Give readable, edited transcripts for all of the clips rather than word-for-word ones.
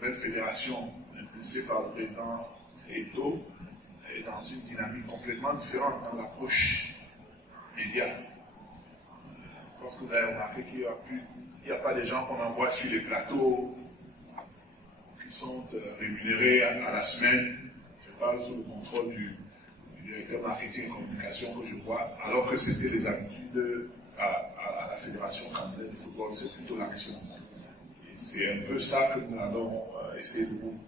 nouvelle fédération impulsée par le président Eto'o est dans une dynamique complètement différente dans l'approche média. Je pense que vous avez remarqué qu'il n'y a pas des gens qu'on envoie sur les plateaux qui sont rémunérés à la semaine. Je parle sous le contrôle du directeur marketing et communication que je vois, alors que c'était les habitudes à la Fédération camerounaise de football, c'est plutôt l'action. C'est un peu ça que nous allons essayer de vous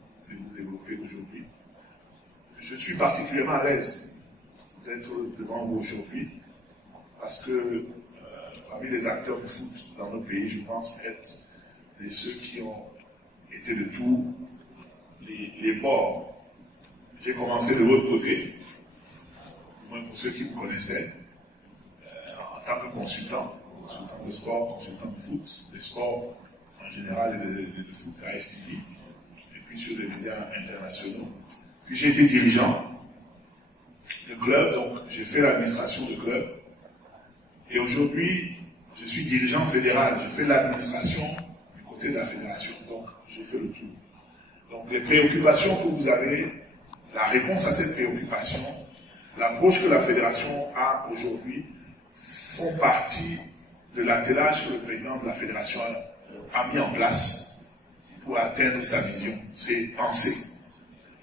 développer aujourd'hui. Je suis particulièrement à l'aise d'être devant vous aujourd'hui parce que parmi les acteurs du foot dans notre pays, je pense être de ceux qui ont été de tous les bords. J'ai commencé de l'autre côté, du moins pour ceux qui me connaissaient, en tant que consultant de sport, consultant de foot, des sports en général et de foot à STV, et puis sur les médias internationaux. Puis j'ai été dirigeant de club, donc j'ai fait l'administration de club. Et aujourd'hui, je suis dirigeant fédéral, je fais l'administration du côté de la fédération, donc j'ai fait le tour. Donc les préoccupations que vous avez, la réponse à cette préoccupation, l'approche que la fédération a aujourd'hui, font partie de l'attelage que le président de la fédération a mis en place pour atteindre sa vision, c'est penser.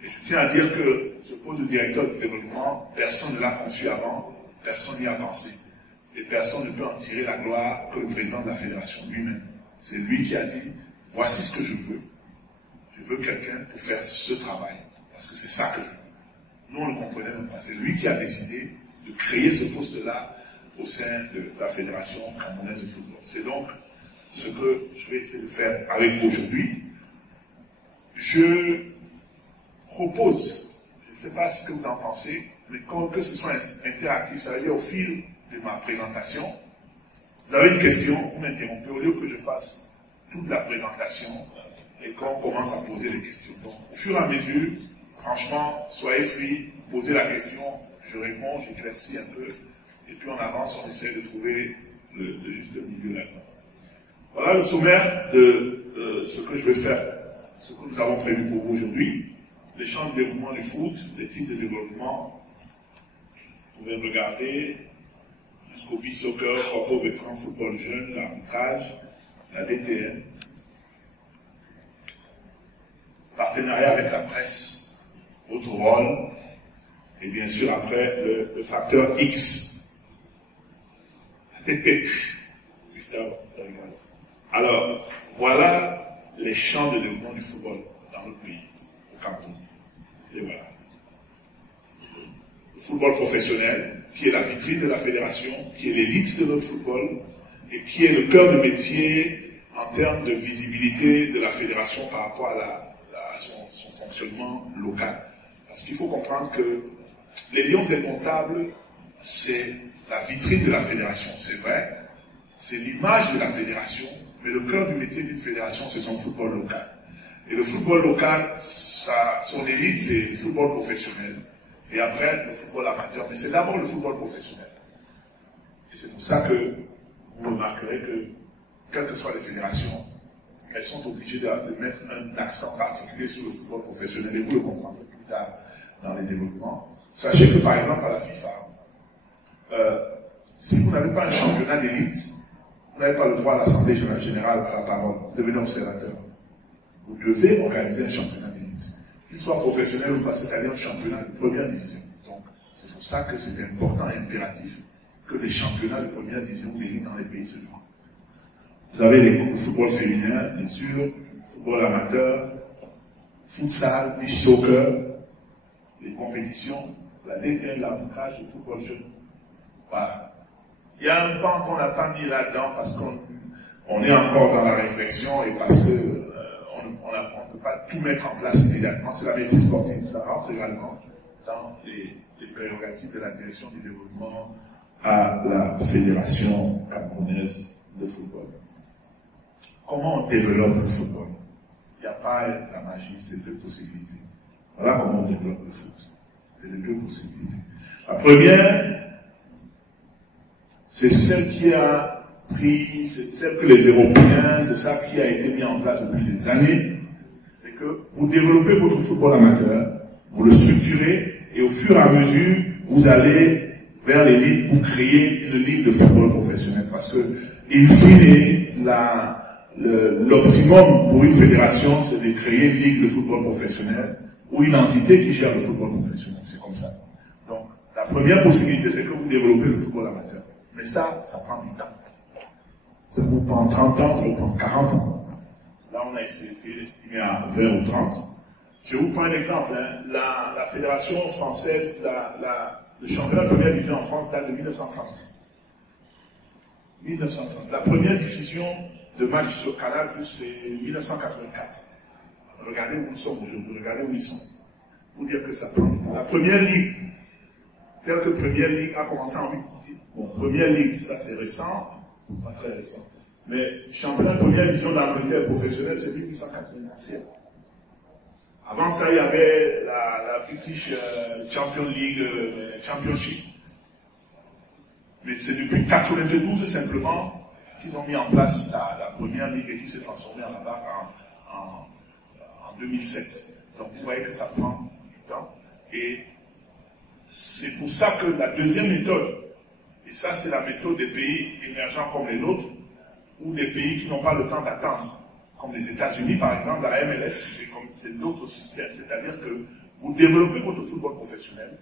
Et je tiens à dire que ce poste de directeur de développement, personne ne l'a conçu avant, personne n'y a pensé. Et personne ne peut en tirer la gloire que le président de la fédération lui-même. C'est lui qui a dit, voici ce que je veux. Je veux quelqu'un pour faire ce travail. Parce que c'est ça que je veux. Nous, on ne comprenait même pas. C'est lui qui a décidé de créer ce poste-là au sein de la Fédération camerounaise de football. C'est donc ce que je vais essayer de faire avec vous aujourd'hui. Je propose, je ne sais pas ce que vous en pensez, mais que ce soit interactif, ça veut dire au fil de ma présentation, vous avez une question, vous m'interrompez, au lieu que je fasse toute la présentation et qu'on commence à poser des questions. Donc, au fur et à mesure, franchement, soyez free, posez la question, je réponds, j'éclaircis un peu, et puis on avance, on essaie de trouver le juste milieu là-dedans. Voilà le sommaire de ce que je vais faire, ce que nous avons prévu pour vous aujourd'hui. Les champs de développement du foot, les types de développement, vous pouvez regarder jusqu'au B-Soccer, Corpo Vétéran Football Jeune, l'arbitrage, la DTN, partenariat avec la presse, votre rôle, et bien sûr après le facteur X. Gustave, alors, voilà les champs de développement du football dans notre pays, au Cameroun. Et voilà. Le football professionnel, qui est la vitrine de la fédération, qui est l'élite de notre football, et qui est le cœur de métier en termes de visibilité de la fédération par rapport à son fonctionnement local. Parce qu'il faut comprendre que les Lions Incomptables, c'est la vitrine de la fédération, c'est vrai, c'est l'image de la fédération, mais le cœur du métier d'une fédération, c'est son football local. Et le football local, son élite, c'est le football professionnel. Et après, le football amateur. Mais c'est d'abord le football professionnel. Et c'est pour ça que vous remarquerez que, quelles que soient les fédérations, elles sont obligées de mettre un accent particulier sur le football professionnel. Et vous le comprendrez plus tard dans les développements. Sachez que, par exemple, à la FIFA, si vous n'avez pas un championnat d'élite, vous n'avez pas le droit à l'Assemblée générale à la parole. Vous devenez observateur. Vous devez organiser un championnat d'élite. Qu'il soit professionnel ou pas, c'est-à-dire un championnat de première division. Donc, c'est pour ça que c'est important et impératif que les championnats de première division d'élite dans les pays se jouent. Vous avez le football féminin, bien sûr, le football amateur, futsal, beach soccer, les compétitions, la DTN, l'arbitrage, le football jeune. Voilà. Il y a un pan qu'on n'a pas mis là-dedans parce qu'on est encore dans la réflexion et parce que on ne peut pas tout mettre en place immédiatement. C'est la médecine sportive. Ça rentre également dans les prérogatives de la direction du développement à la Fédération camerounaise de football. Comment on développe le football? Il n'y a pas la magie, c'est deux possibilités. Voilà comment on développe le foot. C'est les deux possibilités. La première, c'est celle qui a pris, c'est celle que les Européens, c'est ça qui a été mis en place depuis des années. C'est que vous développez votre football amateur, vous le structurez, et au fur et à mesure, vous allez vers les ligues pour créer une ligue de football professionnel. Parce que, in fine, l'optimum pour une fédération, c'est de créer une ligue de football professionnel ou une entité qui gère le football professionnel. C'est comme ça. Donc, la première possibilité, c'est que vous développez le football amateur. Mais ça prend du temps. Ça vous prend 30 ans, ça vous prend 40 ans. Là, on a essayé d'estimer à 20 ou 30. Je vous prends un exemple. Hein. La fédération française, le championnat de première division en France date de 1930. 1930. La première diffusion de matchs sur Canal+, c'est 1984. Regardez où nous sommes aujourd'hui, regardez où ils sont. Pour dire que ça prend du temps. La première ligue, telle que première ligue a commencé en 8. Bon, première ligue, ça c'est récent, pas très récent. Mais championnat de première division d'Angleterre professionnelle, c'est 1891. Avant ça, il y avait la British Champion League, Championship. Mais c'est depuis 1992 simplement qu'ils ont mis en place la première ligue et qui s'est transformée en la barre en 2007. Donc vous voyez que ça prend du temps. Et c'est pour ça que la deuxième méthode, et ça c'est la méthode des pays émergents comme les nôtres, ou des pays qui n'ont pas le temps d'attendre, comme les États-Unis par exemple, la MLS, c'est d'autres systèmes. C'est-à-dire que vous développez votre football professionnel,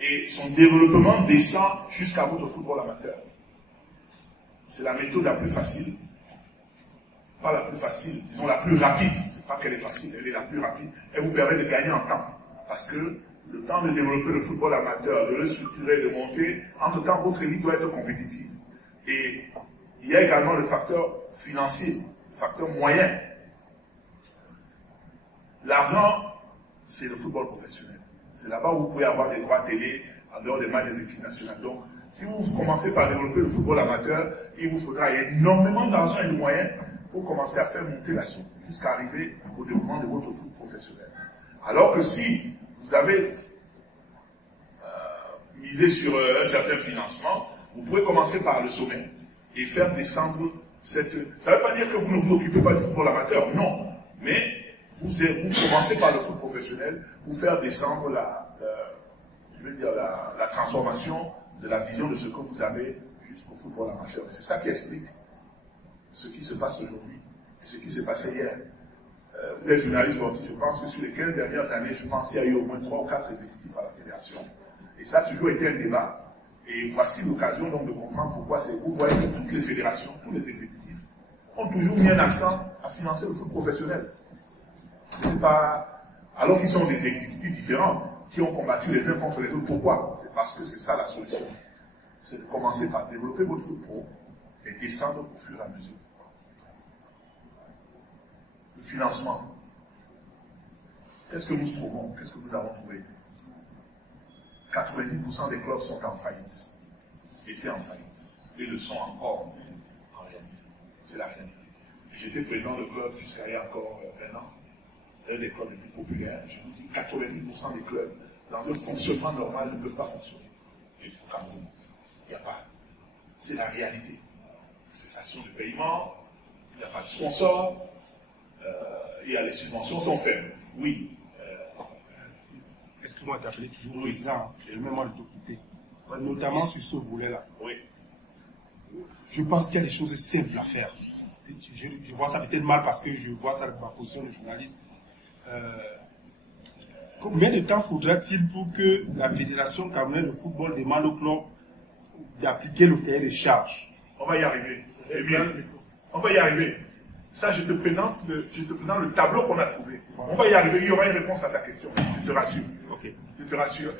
et son développement descend jusqu'à votre football amateur. C'est la méthode la plus facile. Pas la plus facile, disons la plus rapide. C'est pas qu'elle est facile, elle est la plus rapide. Elle vous permet de gagner en temps. Parce que le temps de développer le football amateur, de le structurer, de monter, entre-temps, votre élite doit être compétitive. Et il y a également le facteur financier, le facteur moyen. L'argent, c'est le football professionnel. C'est là-bas où vous pouvez avoir des droits télé en dehors des matchs des équipes nationales. Donc, si vous commencez par développer le football amateur, il vous faudra énormément d'argent et de moyens pour commencer à faire monter la suite jusqu'à arriver au développement de votre foot professionnel. Alors que si vous avez misé sur un certain financement, vous pouvez commencer par le sommet et faire descendre cette... Ça ne veut pas dire que vous ne vous occupez pas du football amateur, non. Mais vous commencez par le foot professionnel pour faire descendre la transformation de la vision de ce que vous avez jusqu'au football amateur. C'est ça qui explique ce qui se passe aujourd'hui et ce qui s'est passé hier. Vous êtes journaliste sportif, je pense que sur les 15 dernières années, je pense qu'il y a eu au moins 3 ou 4 exécutifs à la fédération. Et ça a toujours été un débat. Et voici l'occasion donc de comprendre pourquoi c'est. Vous voyez que toutes les fédérations, tous les exécutifs ont toujours mis un accent à financer le foot professionnel. C'est pas... Alors qu'ils sont des exécutifs différents, qui ont combattu les uns contre les autres. Pourquoi? C'est parce que c'est ça la solution. C'est de commencer par développer votre foot pro et descendre au fur et à mesure. Le financement. Qu'est-ce que nous trouvons? Qu'est-ce que nous avons trouvé? 90% des clubs sont en faillite. Étaient en faillite. Et le sont encore en réalité. C'est la réalité. J'étais président de club jusqu'à il y a encore un an. Un des clubs les plus populaires. Je vous dis, 90% des clubs, dans un fonctionnement normal, ne peuvent pas fonctionner. Et au Cameroun, il n'y a pas. C'est la réalité. Cessation de paiement, il n'y a pas de sponsor, il y a les subventions sont faibles. Oui. Excuse-moi de t'appeler toujours président, j'ai le même mal de t'occuper. Notamment sur ce volet-là. Oui. Je pense qu'il y a des choses simples à faire. Je vois ça peut-être mal parce que je vois ça avec ma position de journaliste. Combien de temps faudra-t-il pour que la Fédération camerounaise de football demande au club d'appliquer le cahier des charges? On va y arriver. Eh bien, on va y arriver. Ça, je te présente le tableau qu'on a trouvé. On va y arriver. Il y aura une réponse à ta question. Je te rassure. Ok. Je te rassure.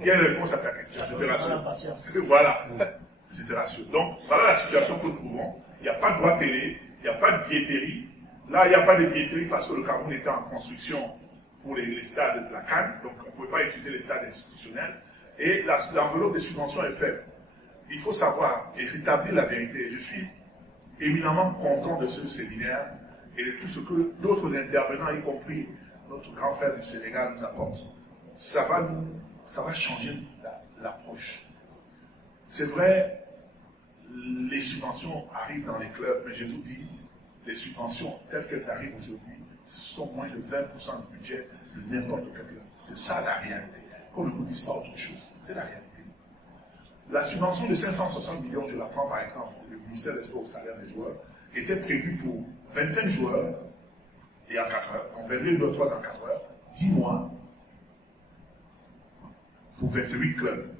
Il y a une réponse à ta question. Je te rassure. Voilà. Je te rassure. Donc, voilà la situation que nous trouvons. Il n'y a pas de droit télé. Il n'y a pas de billetterie. Là, il n'y a pas de billetterie parce que le Cameroun était en construction pour les stades de la CAN. Donc, on ne pouvait pas utiliser les stades institutionnels. Et l'enveloppe des subventions est faible. Il faut savoir et rétablir la vérité. Je suis éminemment content de ce séminaire et de tout ce que d'autres intervenants, y compris notre grand frère du Sénégal, nous apportent. Ça va changer l'approche. C'est vrai, les subventions arrivent dans les clubs, mais je vous dis, les subventions telles qu'elles arrivent aujourd'hui ce sont moins de 20% du budget de n'importe quel club. C'est ça la réalité. Qu'on ne vous dise pas autre chose. C'est la réalité. La subvention de 560 millions, je la prends par exemple, le ministère des Sports au salaire des joueurs, était prévue pour 25 joueurs et en 4 heures, donc 22 joueurs, 3 en 4 heures, 10 mois pour 28 clubs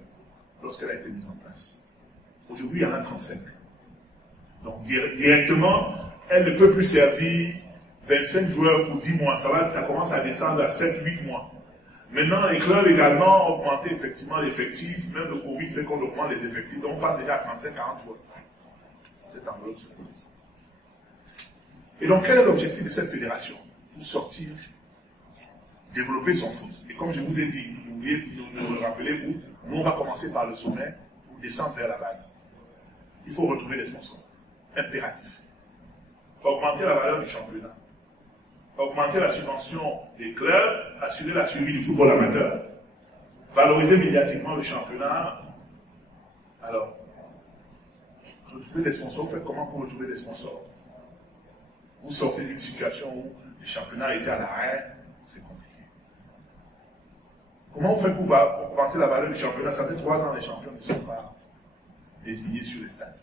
lorsqu'elle a été mise en place. Aujourd'hui, il y en a 35. Donc directement, elle ne peut plus servir 25 joueurs pour 10 mois. Ça commence à descendre à 7-8 mois. Maintenant, les clubs également ont augmenté effectivement l'effectif. Même le Covid fait qu'on augmente les effectifs. Donc on passe déjà à 35-40 joueurs. Cette enveloppe. Et donc, quel est l'objectif de cette fédération? Pour sortir, développer son foot. Et comme je vous ai dit, rappelez-vous, nous on va commencer par le sommet pour descendre vers la base. Il faut retrouver les sponsors. Impératif. Augmenter la valeur du championnat. Augmenter la subvention des clubs, assurer la suivi du football amateur, valoriser médiatiquement le championnat. Alors, retrouver des sponsors, vous faites comment pour retrouver des sponsors? Vous sortez d'une situation où le championnat était à l'arrêt, c'est compliqué. Comment vous faites pour augmenter la valeur du championnat? Ça fait 3 ans que les champions ne sont pas désignés sur les stades.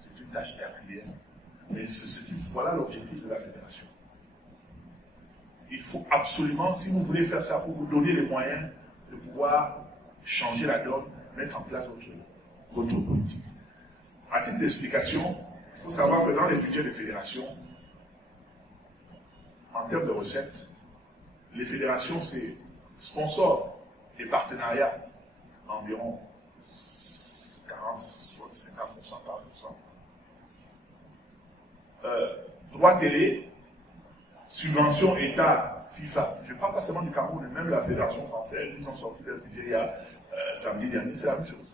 C'est une tâche herculéenne. Mais voilà l'objectif de la fédération. Il faut absolument, si vous voulez faire ça, pour vous donner les moyens de pouvoir changer la donne, mettre en place votre politique. À titre d'explication, il faut savoir que dans les budgets des fédérations, en termes de recettes, les fédérations, c'est sponsors et partenariats, environ 40, 50% par %. Droit télé, subvention État, FIFA. Je ne parle pas seulement du Cameroun, mais même la Fédération française, ils ont sorti leur budget il y a samedi dernier, c'est la même chose.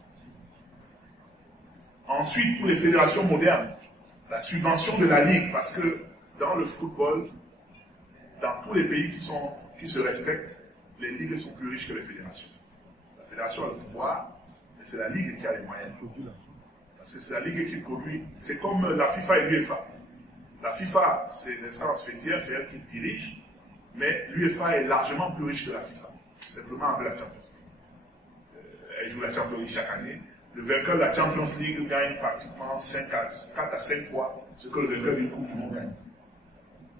Ensuite, pour les fédérations modernes, la subvention de la Ligue, parce que dans le football, dans tous les pays qui se respectent, les ligues sont plus riches que les fédérations. La fédération a le pouvoir, mais c'est la Ligue qui a les moyens. Parce que c'est la Ligue qui produit. C'est comme la FIFA et l'UEFA. La FIFA, c'est l'instance fêtière, c'est elle qui dirige, mais l'UEFA est largement plus riche que la FIFA, simplement avec la Champions League. Elle joue la Champions League chaque année. Le vainqueur de la Champions League gagne pratiquement 4 à 5 fois ce que le vainqueur d'une Coupe du Monde gagne.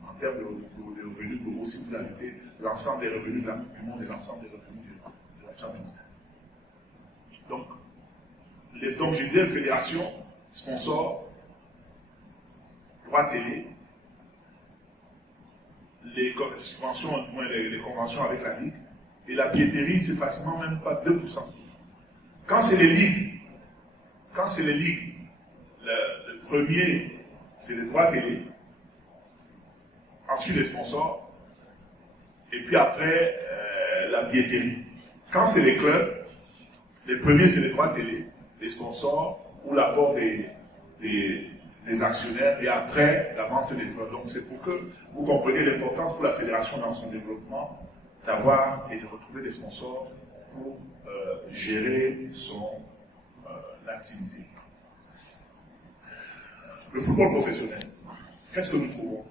En termes de revenus globaux, si vous ajoutez l'ensemble des revenus de la Coupe du Monde et l'ensemble des revenus de la Champions League. Donc je disais, fédération, sponsor, droit télé, les subventions, les conventions avec la Ligue, et la billetterie, c'est pratiquement même pas 2%. Quand c'est les ligues, le premier, c'est les droits télé, ensuite les sponsors, et puis après, la billetterie. Quand c'est les clubs, les premiers, c'est les droits télé, les sponsors, ou l'apport des actionnaires, et après, la vente des joueurs. Donc c'est pour que vous compreniez l'importance pour la fédération dans son développement, d'avoir et de retrouver des sponsors pour gérer son activité. Le football professionnel, qu'est-ce que nous trouvons?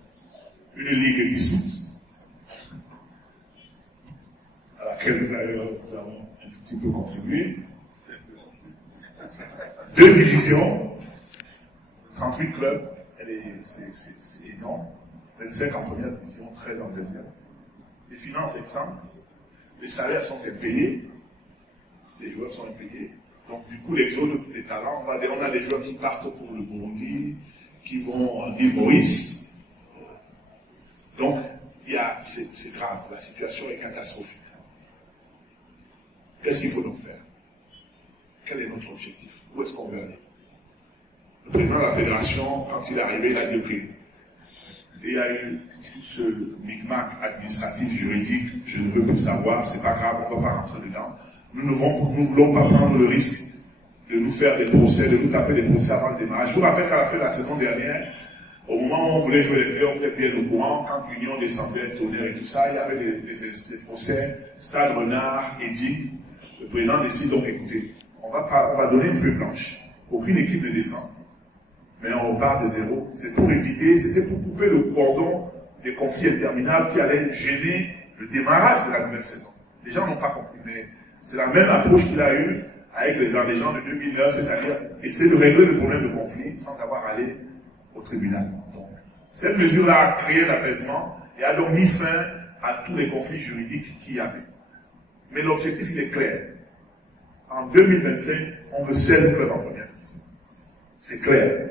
Une ligue dissoute, à laquelle d'ailleurs nous avons un tout petit peu contribué. 2 divisions, 38 clubs, c'est énorme. 25 en première division, 13 en deuxième. Les finances exemples, les salaires sont impayés, les joueurs sont impayés. Donc du coup, l'exode de tous les talents, on a des joueurs qui partent pour le Burundi, qui vont en île Maurice. Donc, c'est grave, la situation est catastrophique. Qu'est-ce qu'il faut donc faire? Quel est notre objectif? Où est-ce qu'on veut aller? Le président de la fédération, quand il est arrivé, il a dit, OK, il y a eu tout ce micmac administratif, juridique, je ne veux plus savoir, c'est pas grave, on ne va pas rentrer dedans. Nous ne voulons pas prendre le risque de nous faire des procès, de nous taper des procès avant le démarrage. Je vous rappelle qu'à la fin de la saison dernière, au moment où on voulait jouer les playoffs, vous êtes bien au courant, quand l'Union descendait, Tonnerre et tout ça, il y avait des procès, Stade Renard, Eddy. Le président décide donc, écoutez, on va donner une feuille blanche. Aucune équipe ne descend. Mais on repart de zéro. C'est pour éviter, c'était pour couper le cordon des conflits interminables qui allaient gêner le démarrage de la nouvelle saison. Les gens n'ont pas compris, mais c'est la même approche qu'il a eue avec les gens de 2009, c'est-à-dire essayer de régler le problème de conflit sans avoir à aller au tribunal. Donc, cette mesure-là a créé l'apaisement et a donc mis fin à tous les conflits juridiques qu'il y avait. Mais l'objectif, il est clair. En 2025, on veut 16 clubs en première division. C'est clair.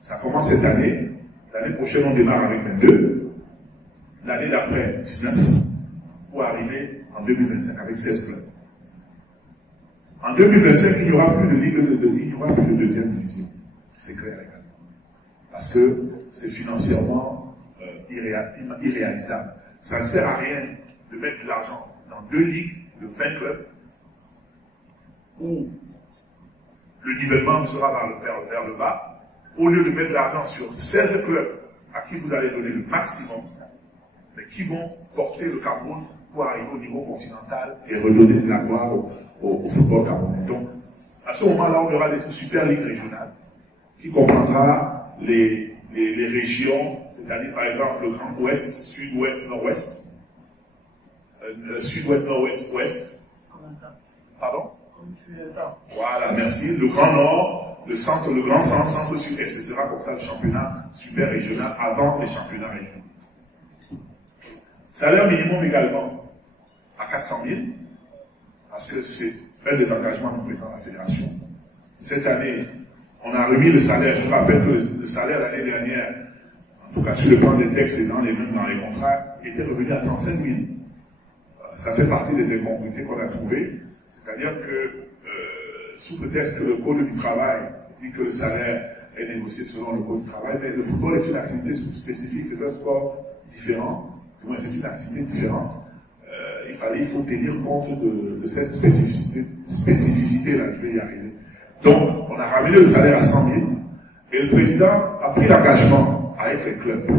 Ça commence cette année. L'année prochaine, on démarre avec 22. L'année d'après, 19. Pour arriver en 2025 avec 16 clubs. En 2025, il n'y aura plus de ligue il n'y aura plus de deuxième division. C'est clair également. Parce que c'est financièrement irréalisable. Ça ne sert à rien de mettre de l'argent dans 2 ligues de 20 clubs où le nivellement sera vers le bas, au lieu de mettre de l'argent sur 16 clubs à qui vous allez donner le maximum, mais qui vont porter le Cameroun pour arriver au niveau continental et redonner de la gloire au football camerounais. Donc, à ce moment-là, on aura des super ligues régionales qui comprendra les régions, c'est-à-dire par exemple le Grand Ouest, Sud-Ouest, Nord-Ouest, Sud-Ouest, Nord-Ouest, Ouest. Pardon? Voilà, merci. Le Grand Nord, le centre, le Grand Centre, Centre-Sud, et ce sera comme ça le championnat super régional avant les championnats régionaux. Salaire minimum également à 400 000, parce que c'est un des engagements du président de la fédération. Cette année, on a remis le salaire. Je rappelle que le salaire l'année dernière, en tout cas sur le plan des textes et dans les contrats, était revenu à 35 000. Ça fait partie des incongruités qu'on a trouvées. C'est-à-dire que, sous prétexte que le code du travail dit que le salaire est négocié selon le code du travail, mais le football est une activité spécifique, c'est un sport différent. Du moins, c'est une activité différente. Il faut tenir compte de cette spécificité-là, je vais y arriver. Donc, on a ramené le salaire à 100 000, et le président a pris l'engagement avec les clubs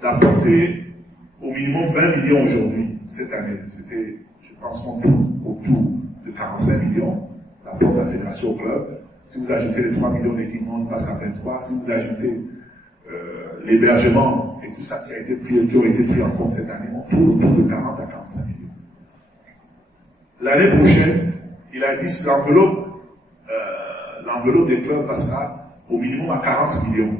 d'apporter au minimum 20 millions aujourd'hui, cette année. C'était, je pense, autour de 45 millions, l'apport de la fédération au club. Si vous ajoutez les 3 millions d'équipements, on passe à 23. Si vous ajoutez l'hébergement et tout ça qui ont été pris en compte cette année, on tourne autour de 40 à 45 millions. L'année prochaine, il a dit que l'enveloppe des clubs passera au minimum à 40 millions.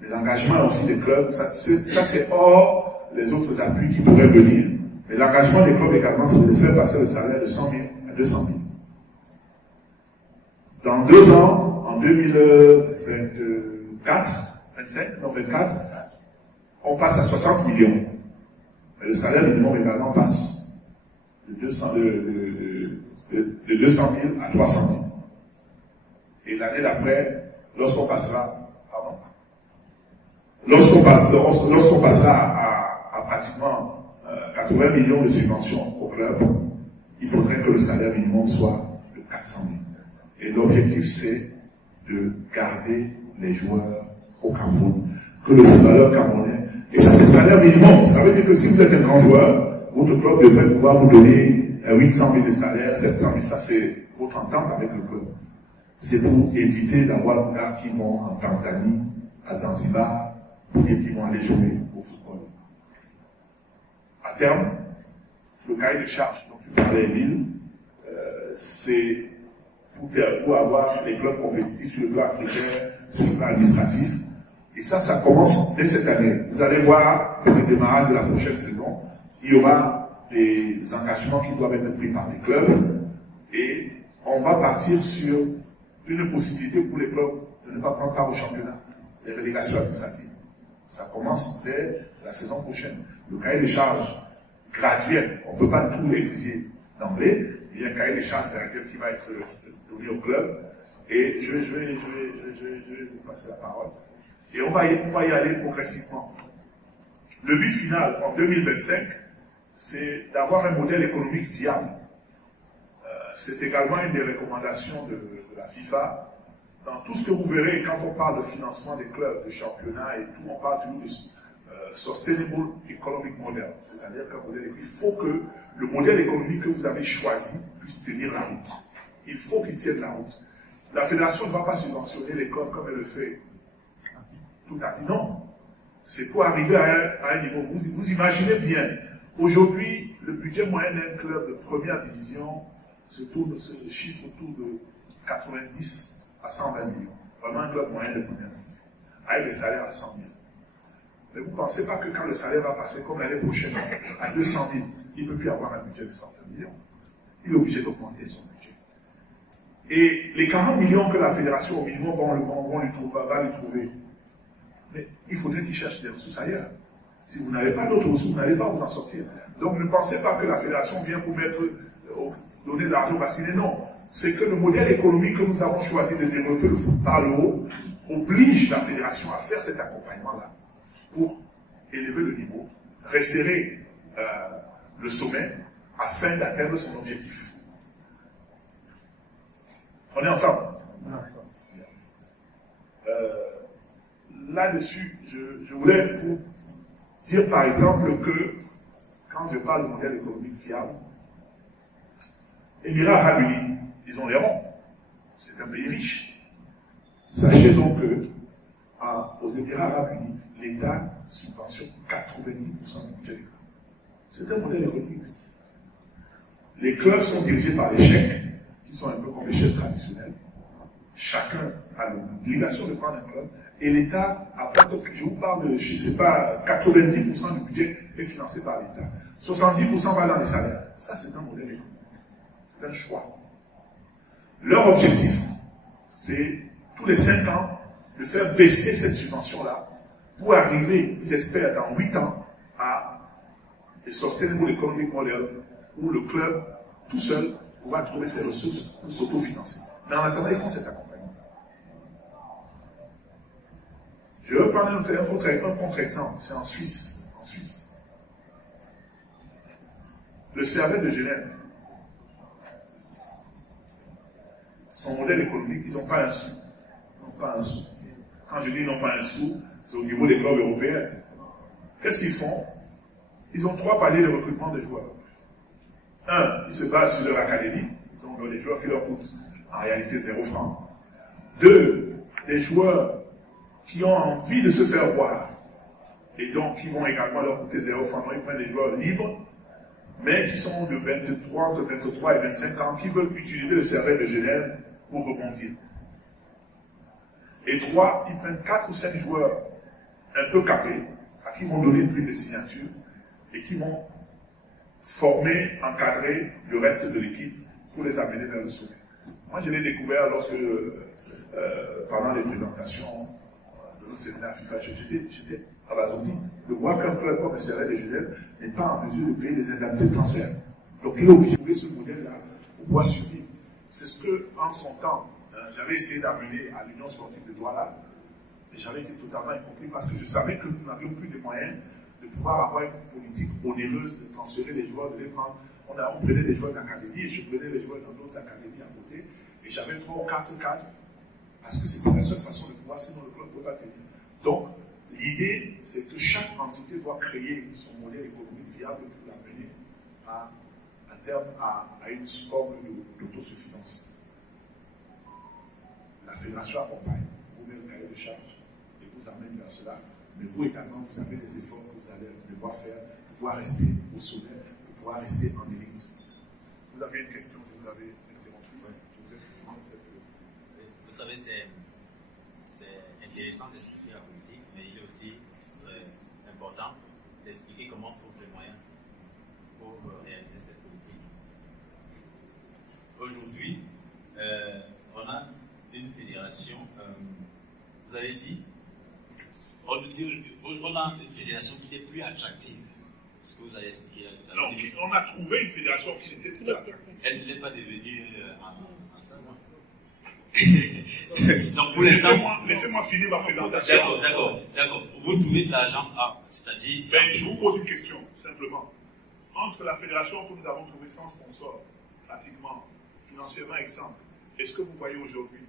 Mais l'engagement aussi des clubs, ça c'est hors les autres appuis qui pourraient venir. Mais l'engagement des clubs également, c'est de faire passer le salaire de 100 000 à 200 000. Dans 2 ans, en 2024, 24, on passe à 60 millions. Mais le salaire minimum également passe de 200 000 à 300 000. Et l'année d'après, lorsqu'on passera à pratiquement 80 millions de subventions au club, il faudrait que le salaire minimum soit de 400 000. Et l'objectif, c'est de garder les joueurs au Cameroun, que le footballeur camerounais, et ça c'est le salaire minimum. Ça veut dire que si vous êtes un grand joueur, votre club devrait pouvoir vous donner 800 000 de salaire, 700 000, ça c'est votre entente avec le club. C'est pour éviter d'avoir des gars qui vont en Tanzanie, à Zanzibar, pour dire qu'ils vont aller jouer au football. À terme, le cahier de charge dont tu parlais, Emile, c'est pour avoir les clubs compétitifs sur le plan africain, sur le plan administratif. Et ça commence dès cette année. Vous allez voir, pour le démarrage de la prochaine saison, il y aura des engagements qui doivent être pris par les clubs. Et on va partir sur une possibilité pour les clubs de ne pas prendre part au championnat, les relégations administratives. Ça commence dès la saison prochaine. Le cahier de charges graduel, on ne peut pas tout l'exiger d'emblée. Il y a un cahier de charges graduel qui va être donné au club. Et je vais vous passer la parole. Et on va y aller progressivement. Le but final, en 2025, c'est d'avoir un modèle économique viable. C'est également une des recommandations de la FIFA. Dans tout ce que vous verrez, quand on parle de financement des clubs, de championnats et tout, on parle toujours de Sustainable Economic Model. C'est-à-dire qu'un modèle économique, il faut que le modèle économique que vous avez choisi puisse tenir la route. Il faut qu'il tienne la route. La fédération ne va pas subventionner les clubs comme elle le fait tout à fait. Non. C'est pour arriver à un niveau. Vous imaginez bien, aujourd'hui, le budget moyen d'un club de première division se chiffre autour de 90 à 120 millions. Vraiment un club moyen de première division. Avec des salaires à 100 000. Mais vous ne pensez pas que quand le salaire va passer, comme l'année prochaine, à 200 000, il ne peut plus avoir un budget de 120 millions. Il est obligé d'augmenter son budget. Et les 40 millions que la fédération au minimum va lui trouver, mais il faudrait qu'il cherche des ressources ailleurs. Si vous n'avez pas d'autres ressources, vous n'allez pas vous en sortir. Donc ne pensez pas que la fédération vient pour donner de l'argent parce qu'il est non. C'est que le modèle économique que nous avons choisi de développer le foot par le haut oblige la fédération à faire cet accompagnement-là pour élever le niveau, resserrer le sommet afin d'atteindre son objectif. On est ensemble? Là-dessus, je voulais vous dire par exemple que quand je parle de modèle économique viable, Émirats Arabes Unis, ils ont les ronds. C'est un pays riche. Sachez donc que aux Émirats Arabes Unis, l'État subventionne 90% du budget des clubs. C'est un modèle économique. Les clubs sont dirigés par les chèques, qui sont un peu comme les chèques traditionnels. Chacun a l'obligation de prendre un club. Et l'État, je vous parle de, je ne sais pas, 90% du budget est financé par l'État. 70% va dans les salaires. Ça, c'est un modèle économique. C'est un choix. Leur objectif, c'est tous les 5 ans de faire baisser cette subvention-là pour arriver, ils espèrent, dans 8 ans, à le sustainable economic model où le club, tout seul, pourra trouver ses ressources pour s'autofinancer. Mais en attendant, ils font cet accompagnement. Je vais prendre un contre-exemple, c'est en Suisse. En Suisse. Le CAV de Genève, son modèle économique, ils n'ont pas un sou. Ils n'ont pas un sou. Quand je dis ils n'ont pas un sou, c'est au niveau des clubs européens. Qu'est-ce qu'ils font? Ils ont 3 paliers de recrutement de joueurs. 1, ils se basent sur leur académie. Ils ont des joueurs qui leur coûtent en réalité 0 francs. 2, des joueurs qui ont envie de se faire voir. Et donc, qui vont également leur coûter 0 francs. Ils prennent des joueurs libres, mais qui sont de 23 et 25 ans, qui veulent utiliser le CRF de Genève pour rebondir. Et 3, ils prennent 4 ou 5 joueurs un peu capés, à qui vont donner une prime de signature, et qui vont former, encadrer le reste de l'équipe pour les amener vers le sommet. Moi, je l'ai découvert lorsque, pendant les présentations de notre séminaire FIFA, j'étais à la zone de voir qu'un club comme le CRF de Genève n'est pas en mesure de payer les indemnités de transfert. Donc, il est obligé de trouver ce modèle-là pour pouvoir survivre. C'est ce que, en son temps, j'avais essayé d'amener à l'Union sportive de Douala, et j'avais été totalement incompris parce que je savais que nous n'avions plus de moyens de pouvoir avoir une politique onéreuse de transférer les joueurs, de les prendre. On prenait des joueurs d'académie et je prenais les joueurs dans d'autres académies à côté. Et j'avais 3 ou 4 cadres parce que c'était la seule façon de pouvoir, sinon le club ne peut pas tenir. Donc, l'idée, c'est que chaque entité doit créer son modèle économique viable pour l'amener à terme à une forme d'autosuffisance. La fédération accompagne, vous mettez le cahier de charge et vous amène vers cela. Mais vous également, vous avez des efforts que vous allez devoir faire pour pouvoir rester au sommet, pour pouvoir rester en élite. Vous avez une question, je vous l'avais interrompu. Ouais. Je voulais finir cette... Vous savez, c'est intéressant d'expliquer la politique, mais il est aussi important d'expliquer comment on trouve les moyens pour réaliser cette politique. Aujourd'hui, on a une fédération, vous avez dit, on a une fédération qui est plus attractive. Ce que vous avez expliqué là tout à l'heure. Donc, on a trouvé une fédération qui était plus attractive. Elle ne l'est pas devenue en 5 mois. Donc, pour l'instant. Laissez-moi finir ma présentation. D'accord. Vous trouvez de l'argent, c'est-à-dire. Je vous pose une question, simplement. Entre la fédération que nous avons trouvée sans sponsor, pratiquement, financièrement exemple, est-ce que vous voyez aujourd'hui,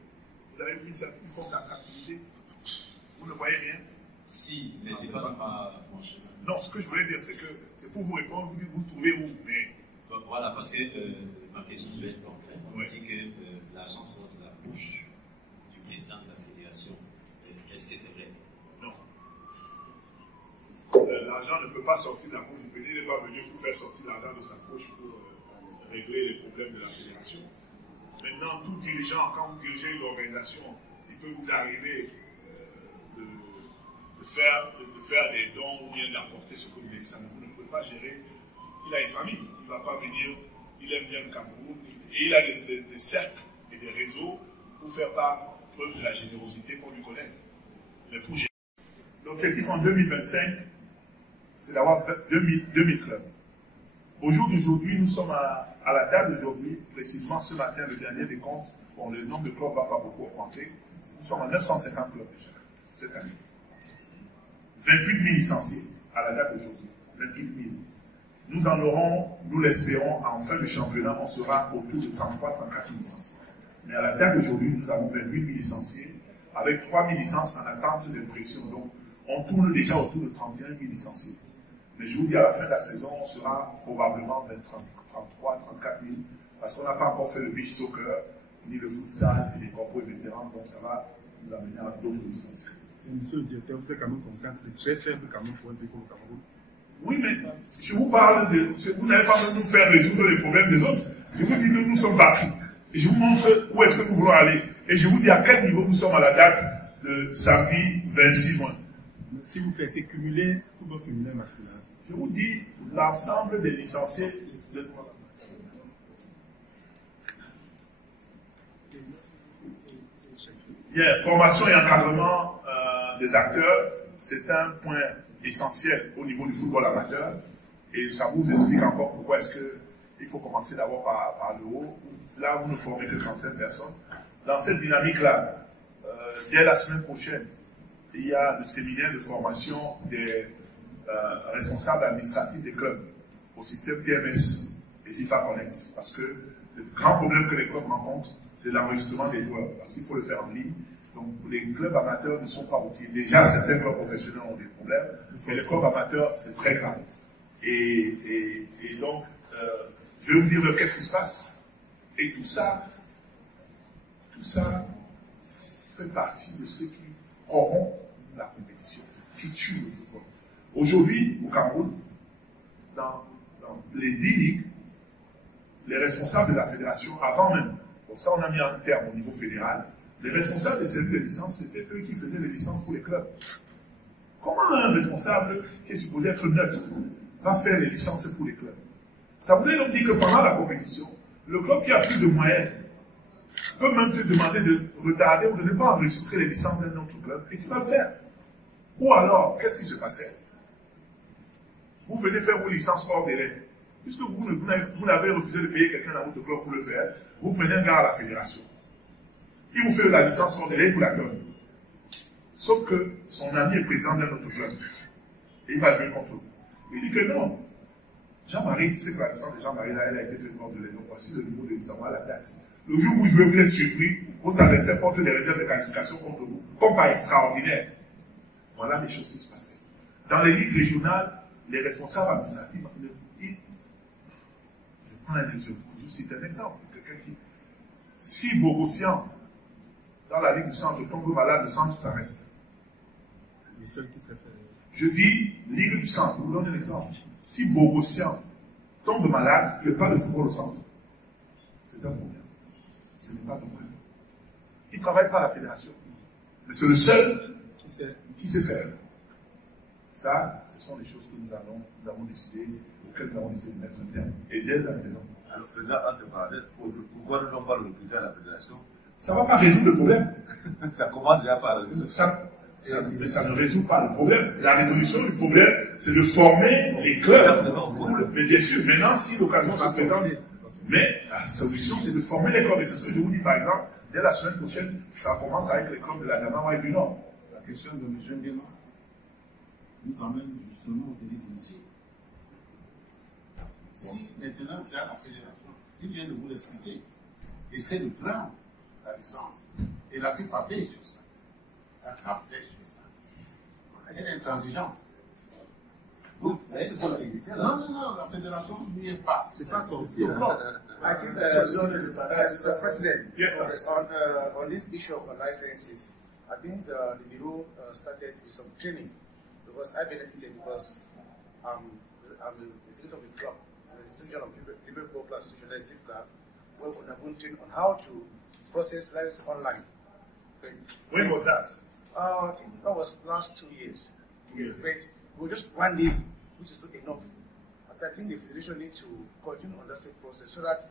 vous avez vu une forme d'attractivité? Vous ne voyez rien? Si, mais ce n'est pas mon chemin. Non, ce que je voulais dire, c'est que c'est pour vous répondre, vous dites vous trouvez où, mais... Donc, voilà, parce que ma question devait être concrète. On dit que l'argent sort de la bouche du président de la fédération. Est-ce que c'est vrai? Non. l'argent ne peut pas sortir de la poche du pays, il n'est pas venu pour faire sortir l'argent de sa poche pour régler les problèmes de la fédération. Maintenant, tout dirigeant, quand vous dirigez une organisation, il peut vous arriver de faire des dons ou bien d'apporter ce que vous voulez. Ça, vous ne pouvez pas gérer. Il a une famille, il ne va pas venir, il aime bien le Cameroun, et il a des cercles et des réseaux pour faire preuve de la générosité qu'on lui connaît. Mais pour gérer. L'objectif en 2025, c'est d'avoir fait 2000 clubs. Au jour d'aujourd'hui, nous sommes à la date d'aujourd'hui, précisément ce matin, le dernier des comptes, bon, le nombre de clubs ne va pas beaucoup augmenter. Nous sommes à 950 clubs déjà, cette année. 28 000 licenciés à la date d'aujourd'hui. 28 000. Nous en aurons, nous l'espérons, en fin de championnat, on sera autour de 33-34 000 licenciés. Mais à la date d'aujourd'hui, nous avons 28 000 licenciés, avec 3 000 licences en attente de pression. Donc, on tourne déjà autour de 31 000 licenciés. Mais je vous dis, à la fin de la saison, on sera probablement 33, 34 000, parce qu'on n'a pas encore fait le beach soccer, ni le futsal, ni les corpos et vétérans, donc ça va nous amener à d'autres licenciés. Monsieur le directeur, vous êtes quand même conscient que c'est très faible quand même pour un pays comme le Cameroun. Oui, mais je vous parle de... Vous n'allez pas nous faire résoudre les problèmes des autres. Je vous dis que nous sommes partis. Et je vous montre où est-ce que nous voulons aller. Et je vous dis à quel niveau nous sommes à la date de samedi 26 juin. S'il vous plaît, c'est cumulé football féminin masculin. Je vous dis, l'ensemble des licenciés... Bien, formation et encadrement des acteurs, c'est un point essentiel au niveau du football amateur. Et ça vous explique encore pourquoi est-ce qu'il faut commencer d'abord par le haut. Là, vous ne formez que 35 personnes. Dans cette dynamique-là, dès la semaine prochaine, il y a le séminaire de formation des responsables administratifs des clubs au système TMS et FIFA Connect. Parce que le grand problème que les clubs rencontrent, c'est l'enregistrement des joueurs. Parce qu'il faut le faire en ligne. Donc, les clubs amateurs ne sont pas outillés. Déjà, certains clubs professionnels ont des problèmes, mais les clubs amateurs, c'est très grave. Et donc, je vais vous dire qu'est-ce qui se passe. Et tout ça fait partie de ce qui corrompt la compétition, qui tue le football. Aujourd'hui, au Cameroun, dans les 10 ligues, les responsables de la fédération, avant même, donc ça on a mis un terme au niveau fédéral, les responsables des cellules de licence, c'était eux qui faisaient les licences pour les clubs. Comment un responsable qui est supposé être neutre va faire les licences pour les clubs? Ça voudrait donc dire que pendant la compétition, le club qui a plus de moyens peut même te demander de retarder ou de ne pas enregistrer les licences d'un autre club, et tu vas le faire. Ou alors, qu'est-ce qui se passait? Vous venez faire vos licences hors délai. Puisque vous n'avez refusé de payer quelqu'un dans votre club pour le faire, vous prenez un gars à la fédération. Il vous fait la licence hors délai, il vous la donne. Sauf que son ami est président d'un autre club. Et il va jouer contre vous. Il dit que non. Jean-Marie, tu sais que la licence de Jean-Marie, là, elle a été faite hors délai. Donc voici le niveau de licence à la date. Le jour où vous jouez, vous êtes surpris, vos adversaires portent des réserves de qualification contre vous, comme par extraordinaire. Voilà les choses qui se passaient. Dans les ligues régionales, les responsables administratifs, je prends un exemple, je cite un exemple, quelqu'un qui, si Bogossian, dans la Ligue du Centre, tombe malade, le centre s'arrête. Le seul qui s'est fait. Je dis, Ligue du Centre, je vous donne un exemple. Si Bogossian tombe malade, il n'y a pas de football au centre. C'est un problème. Ce n'est pas normal. Il ne travaille pas à la fédération. Mais c'est le seul qui sait faire. Ça, ce sont les choses que nous avons décidé, auxquelles nous avons décidé de mettre un terme. Et dès à présent. Alors, président, entre parenthèses, pourquoi ne l'on pas le recruter à la fédération? Ça ne va pas résoudre le problème. Ça commence déjà par résoudre. Ça ne résout pas le problème. La résolution du problème, c'est de former les clubs. Mais bien sûr, maintenant, si l'occasion se présente, mais la solution, c'est de former les clubs. Et c'est ce que je vous dis, par exemple, dès la semaine prochaine, ça commence avec les clubs de la Damawa et du Nord. La question de M. Nguema nous emmène justement au délit d'initié. Si maintenant c'est à la fédération, il vient de vous l'expliquer, et c'est de prendre la licence. Et la FIFA veille sur ça. La CAF veille sur ça. Elle est intransigeante. Donc, non, la fédération n'y est pas. C'est pas sorti. I think Mr. President, yes, sir. on this issue of licenses, I think the Bureau started with some training because I benefited because I'm a executive of the club, the extension of Liverpool Plus Institution, that is LIFCA, where we're undergoing training on how to process license online. When was that? I think that was last 2 years. Yes, but it was just 1 day, which is not enough. But I think the federation needs to continue on that same process so that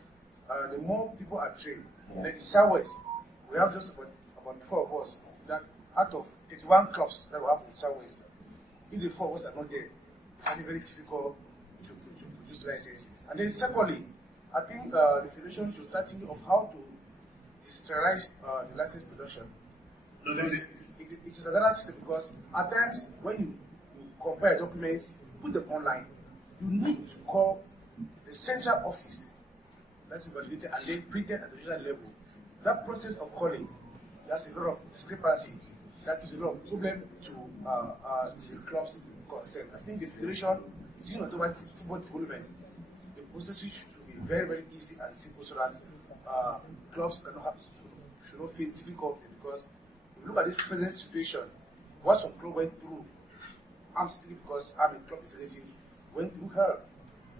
the more people are trained, like in Southwest, we have just about 4 of us that out of 31 clubs that we have in Southwest, if the 4 of us are not there, it's very difficult to produce licenses. And then secondly, I think the federation should start thinking of how to digitalize the license production. It is another system because at times when you compare documents, put them online, you need to call the central office that's validated and then printed at the regional level. That process of calling, there's a lot of discrepancy. That is a lot of problem to the clubs concerned. I think the federation, seeing automatic football development, the process should be very, very easy and simple so that clubs should not face difficulty because if you look at this present situation, what some club went through, I'm speaking because I'm a club executive, went through hell.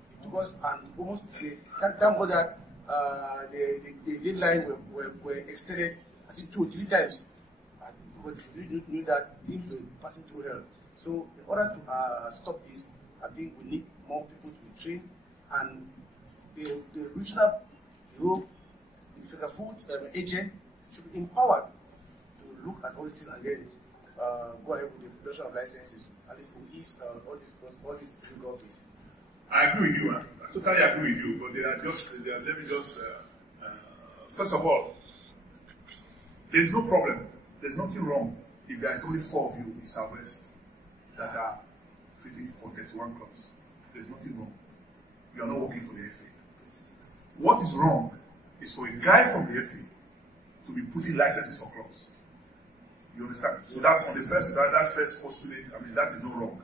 It took us and almost thank God that the deadline were extended, I think 2 or 3 times. And because we knew that things were passing through hell. So in order to stop this, I think we need more people to be trained and the regional bureau, the food agent should be empowered to look at all these things and then go ahead with the production of licenses, at least to ease all these difficulties. I agree with you. I totally agree with you. But let me just, first of all, there's no problem. There's nothing wrong if there is only 4 of you in Southwest that are treating for 31 clubs. There's nothing wrong. You are not working for the FA. What is wrong is for a guy from the FA to be putting licenses for clubs. You understand? So that's on the first, that's first postulate. I mean, that is not wrong.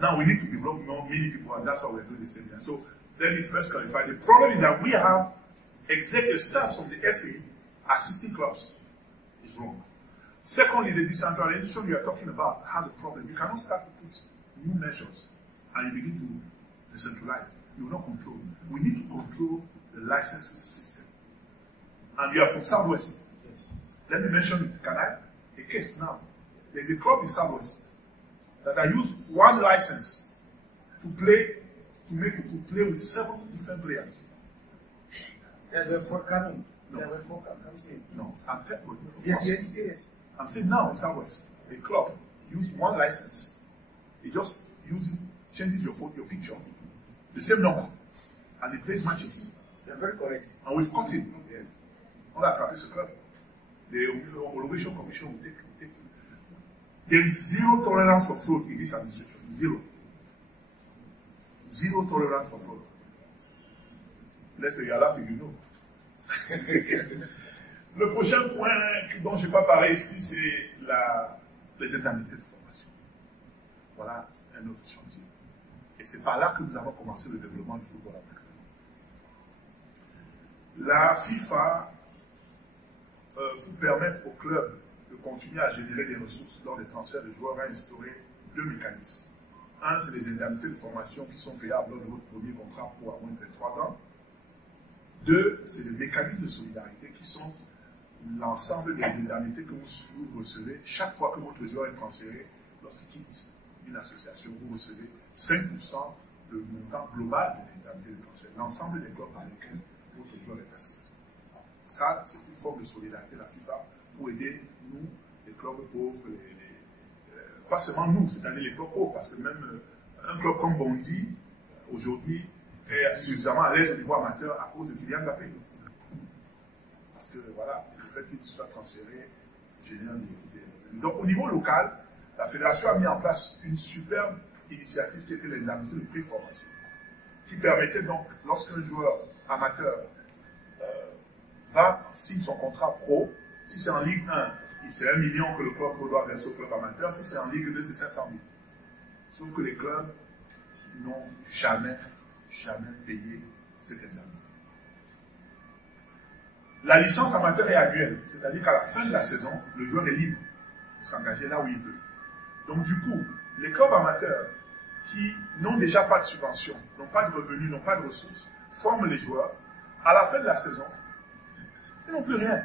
Now we need to develop many people, and that's why we're doing the same thing. So let me first clarify. The problem is that we have executive staff from the FA assisting clubs. Is wrong. Secondly, the decentralization you are talking about has a problem. You cannot start to put new measures and you begin to decentralize. You will not control. We need to control the licensing system. And you are from Southwest. Yes. Let me mention it. Can I? A case now. There's a club in Southwest that I use 1 license to play with 7 different players. Yes, we're forthcoming. No. Yeah, we're forthcoming. No, Yes. I'm saying now in Southwest, a club use 1 license. It just changes your picture, the same number, and it plays matches. You're very correct. And we've caught him. Yes. On that Trapezo club. The homologation commission will take it. There is 0 tolerance for fraud in this administration. 0. 0 tolerance for fraud. Let's say you are laughing, you know. Le prochain point dont je n'ai pas parlé ici, c'est les indemnités de formation. Voilà un autre chantier. Et c'est par là que nous avons commencé le développement du football américain. La FIFA, pour permettre au club de continuer à générer des ressources lors des transferts de joueurs, a instauré 2 mécanismes. Un, c'est les indemnités de formation qui sont payables lors de votre premier contrat pour à moins de 23 ans. 2, c'est les mécanismes de solidarité qui sont l'ensemble des indemnités que vous recevez chaque fois que votre joueur est transféré. Lorsqu'il quitte une association, vous recevez 5% du montant global de l'indemnité de transfert. L'ensemble des clubs par lesquels votre joueur est assis. Ça, c'est une forme de solidarité de la FIFA pour aider nous, les clubs pauvres, pas seulement nous, c'est-à-dire les clubs pauvres, parce que même un club comme Bondy, aujourd'hui, est suffisamment à l'aise au niveau amateur à cause de Kylian Mbappé. Parce que voilà, le fait qu'il soit transféré génère des... Donc au niveau local, la fédération a mis en place une superbe initiative qui était l'indemnité de pré-formation, qui permettait donc, lorsqu'un joueur amateur signe son contrat pro, si c'est en Ligue 1, c'est 1 million que le club pro doit verser au club amateur, si c'est en Ligue 2, c'est 500 000. Sauf que les clubs n'ont jamais payé cette indemnité. La licence amateur est annuelle, c'est-à-dire qu'à la fin de la saison, le joueur est libre de s'engager là où il veut. Donc du coup, les clubs amateurs qui n'ont déjà pas de subvention, n'ont pas de revenus, n'ont pas de ressources, forment les joueurs. À la fin de la saison, ils n'ont plus rien.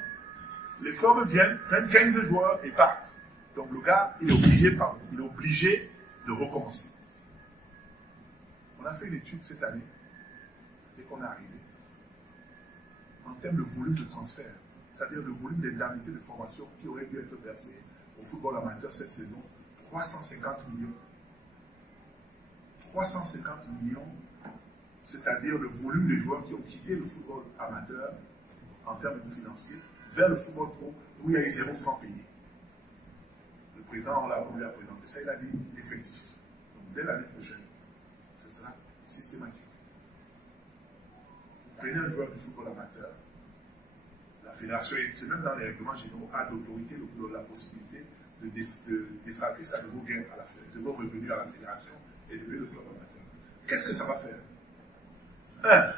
Les clubs viennent, prennent 15 joueurs et partent. Donc le gars, il est obligé de recommencer. On a fait une étude cette année, dès qu'on est arrivé, en termes de volume de transfert, c'est-à-dire le volume d'indemnités de formation qui aurait dû être versé au football amateur cette saison, 350 millions. 350 millions, c'est-à-dire le volume de joueurs qui ont quitté le football amateur en termes financiers vers le football pro où il y a eu 0 franc payé. Le président, on lui a présenté ça, il a dit effectif. Donc dès l'année prochaine, ce sera systématique. Vous prenez un joueur du football amateur, la fédération, c'est même dans les règlements généraux, a d'autorité la possibilité de défalquer sa nouveau gain à la de nouveaux revenus à la fédération et de payer le club amateur. Qu'est-ce que ça va faire? 1.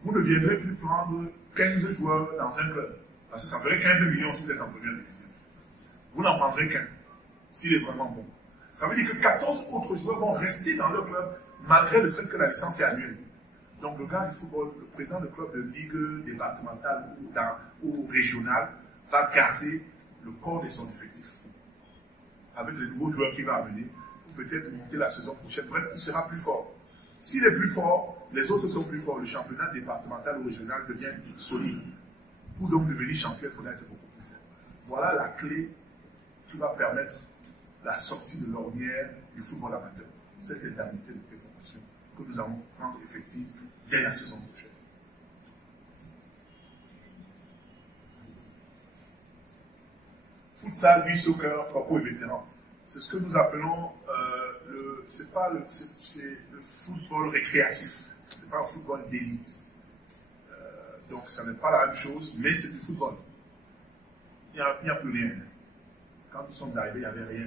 Vous ne viendrez plus prendre 15 joueurs dans un club. Parce que ça ferait 15 millions si vous êtes en première division. Vous n'en prendrez qu'un, s'il est vraiment bon. Ça veut dire que 14 autres joueurs vont rester dans leur club, malgré le fait que la licence est annuelle. Donc le gars du football, le président du club de ligue départementale ou régionale, va garder le corps de son effectif. Avec les nouveaux joueurs qu'il va amener, pour peut-être monter la saison prochaine. Bref, il sera plus fort. S'il est plus fort, les autres sont plus forts. Le championnat départemental ou régional devient solide. Pour donc devenir champion, il faudra être beaucoup plus fort. Voilà la clé qui va permettre la sortie de l'ornière du football amateur. Cette indemnité de préformation que nous allons rendre effective dès la saison prochaine. Futsal, beach soccer, corpo et vétéran. C'est ce que nous appelons c'est le football récréatif. C'est pas un football d'élite. Donc ça n'est pas la même chose, mais c'est du football. Il n'y a plus rien. Quand nous sommes arrivés, il n'y avait rien.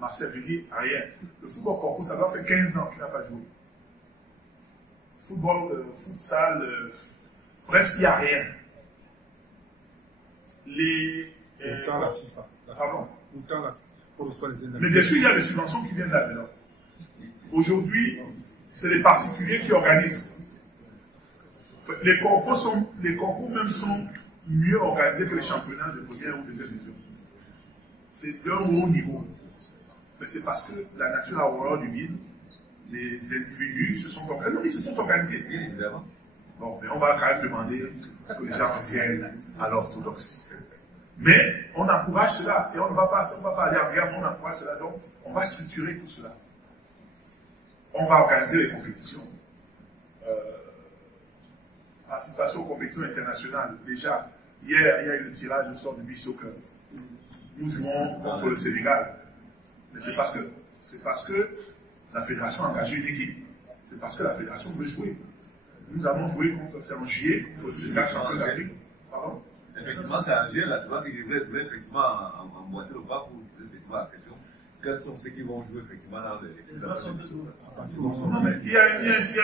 Marcel Villiers, rien. Le football corpo, ça doit faire 15 ans qu'il n'a pas joué. Football, futsal, bref, il n'y a rien. Autant la FIFA. Pardon. Autant la FIFA. Mais bien sûr, il y a des subventions qui viennent là maintenant. Aujourd'hui, c'est les particuliers qui organisent. Les corpos même sont mieux organisés que les championnats de première ou deuxième division. C'est d'un haut niveau. Mais c'est parce que la nature a horreur du vide. Les individus se sont organisés. Non, ils se sont organisés. Évidemment. Bon, mais on va quand même demander que les gens reviennent à l'orthodoxie. Mais on encourage cela et on ne va pas aller en guerre, on encourage cela. Donc, on va structurer tout cela. On va organiser les compétitions. Participation aux compétitions internationales. Déjà, hier, il y a eu le tirage au sort du beach soccer. Nous jouons contre le Sénégal. Mais c'est parce que la fédération a engagé une équipe. C'est parce que la fédération veut jouer. Nous allons jouer c'est en juillet contre le Sénégal, champion d'Afrique. Pardon? Effectivement, c'est Angers, là, je vois que je voulais effectivement emboîter le pas pour poser effectivement la question. Quels sont ceux qui vont jouer effectivement dans les Non, mais il y a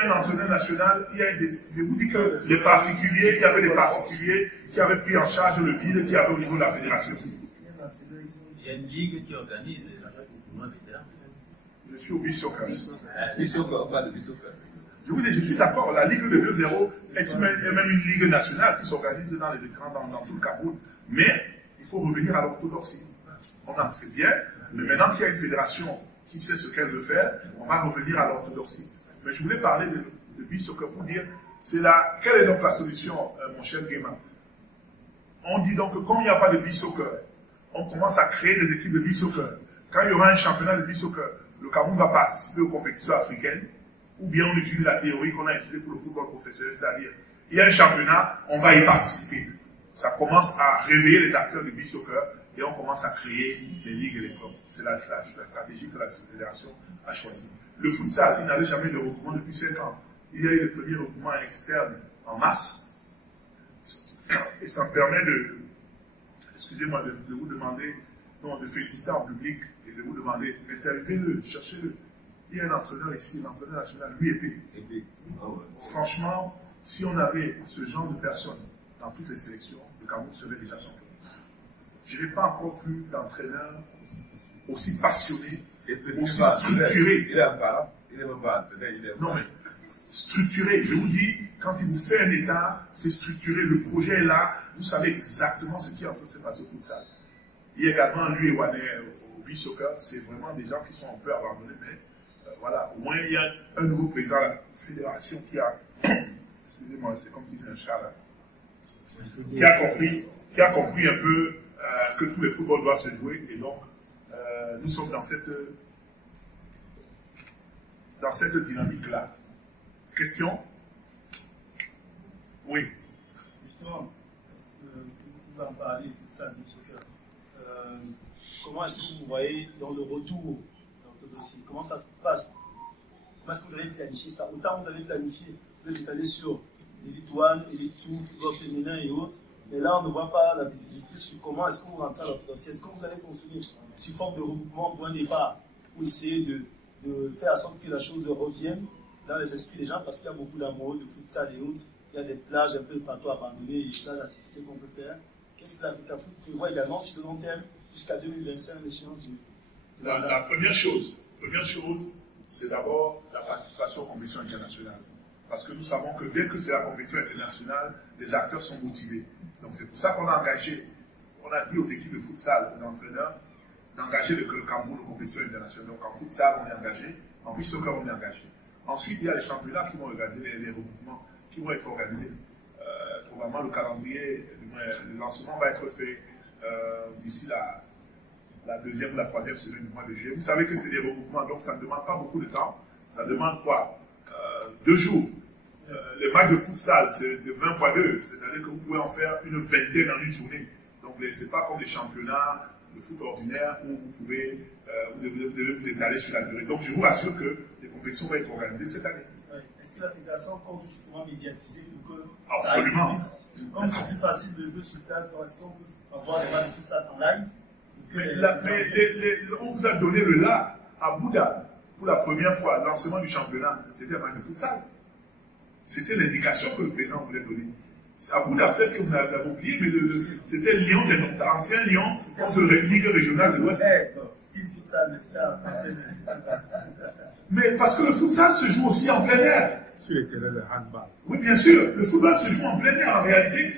un entraîneur national, je vous dis que les particuliers, il y avait des particuliers qui avaient pris en charge le vide qui avait au niveau de la fédération. Il y a une ligue qui organise beaucoup moins vétérans. Je suis au beach soccer. Pas de beach soccer. Je vous dis, je suis d'accord, la Ligue de 2-0 est même une ligue nationale qui s'organise dans les écrans dans tout le Cameroun. Mais il faut revenir à l'orthodoxie. C'est bien, mais maintenant qu'il y a une fédération qui sait ce qu'elle veut faire, on va revenir à l'orthodoxie. Mais je voulais parler de beach soccer pour dire, quelle est donc la solution, mon cher Guéma? On dit donc que comme il n'y a pas de beach soccer, on commence à créer des équipes de beach soccer. Quand il y aura un championnat de beach soccer, le Cameroun va participer aux compétitions africaines. Ou bien on utilise la théorie qu'on a utilisée pour le football professionnel, c'est-à-dire, il y a un championnat, on va y participer. Ça commence à réveiller les acteurs du beach soccer et on commence à créer les ligues et les clubs. C'est la stratégie que la fédération a choisie. Le futsal, il n'avait jamais de recoupement depuis 5 ans. Il y a eu le premier recoupement externe en mars. Et ça me permet excusez-moi, de vous demander, de féliciter en public et de vous demander, interviewez-le, cherchez-le. Il y a un entraîneur ici, un entraîneur national, l'UEP. Franchement, si on avait ce genre de personnes dans toutes les sélections, le Cameroun serait déjà champion. Je n'ai pas encore vu d'entraîneur aussi passionné aussi structuré. Il est un parent, il est même pas entraîneur, il est. Non, mais structuré. Je vous dis, quand il vous fait un état, c'est structuré. Le projet est là. Vous savez exactement ce qui est en train de se passer au futsal. Il y a également lui et Wané au beach soccer. C'est vraiment des gens qui sont un peu abandonnés, mais voilà. Au moins, il y a un nouveau président de la fédération qui a. Excusez-moi, c'est comme si j'ai un chat là. Qui a compris un peu que tous les footballs doivent se jouer. Et donc, nous sommes dans cette dynamique-là. Question? Oui. Justement, vous en parlez, futsal, beach soccer. Comment est-ce que vous voyez dans le retour dans votre dossier? Comment ça se passe? Comment est-ce que vous avez planifié ça? Autant vous avez planifié, vous êtes allé sur les victoires, les tours, football féminin et autres, mais là on ne voit pas la visibilité sur comment est-ce que vous rentrez dans votre dossier. Est-ce que vous allez fonctionner sous forme de regroupement point de départ pour essayer de faire en sorte que la chose revienne dans les esprits des gens, parce qu'il y a beaucoup d'amoureux de futsal et autres, il y a des plages un peu partout abandonnées, des plages artificielles qu'on peut faire. Qu'est-ce que l'Africa Foot prévoit également sur le long terme jusqu'à 2025, l'échéance du... La première chose, c'est d'abord la participation aux compétitions internationales. Parce que nous savons que dès que c'est la compétition internationale, les acteurs sont motivés. Donc c'est pour ça qu'on a engagé, on a dit aux équipes de futsal, aux entraîneurs, d'engager le Cameroun aux compétitions internationales. Donc en futsal, on est engagé, en beach soccer, on est engagé. Ensuite, il y a les championnats qui vont organiser les regroupements, qui vont être organisés. Probablement le calendrier, le lancement va être fait d'ici la deuxième ou la troisième semaine du mois de juillet. Vous savez que c'est des regroupements, donc ça ne demande pas beaucoup de temps. Ça demande quoi? 2 jours. Les matchs de futsal, c'est de 20 x 2, c'est-à-dire que vous pouvez en faire une vingtaine en une journée. Donc ce n'est pas comme les championnats de foot ordinaire où vous devez vous étaler sur la durée. Donc je vous rassure que les compétitions vont être organisées cette année. Est-ce que la fédération compte justement médiatiser pour que absolument. Ça aille plus vite? Comme c'est plus facile de jouer sur place, donc est-ce qu'on peut avoir des matchs de futsal en live? On vous a donné le là à Bouddha pour la première fois, le lancement du championnat, c'était un match de futsal. C'était l'indication que le président voulait donner. À Bouddha, peut-être que vous l'avez oublié, mais c'était Lyon, ancien Lyon, contre la Ligue régionale de l'Ouest. Mais parce que le futsal se joue aussi en plein air. Sur les terrains de handball. Oui, bien sûr, le football se joue en plein air. En réalité,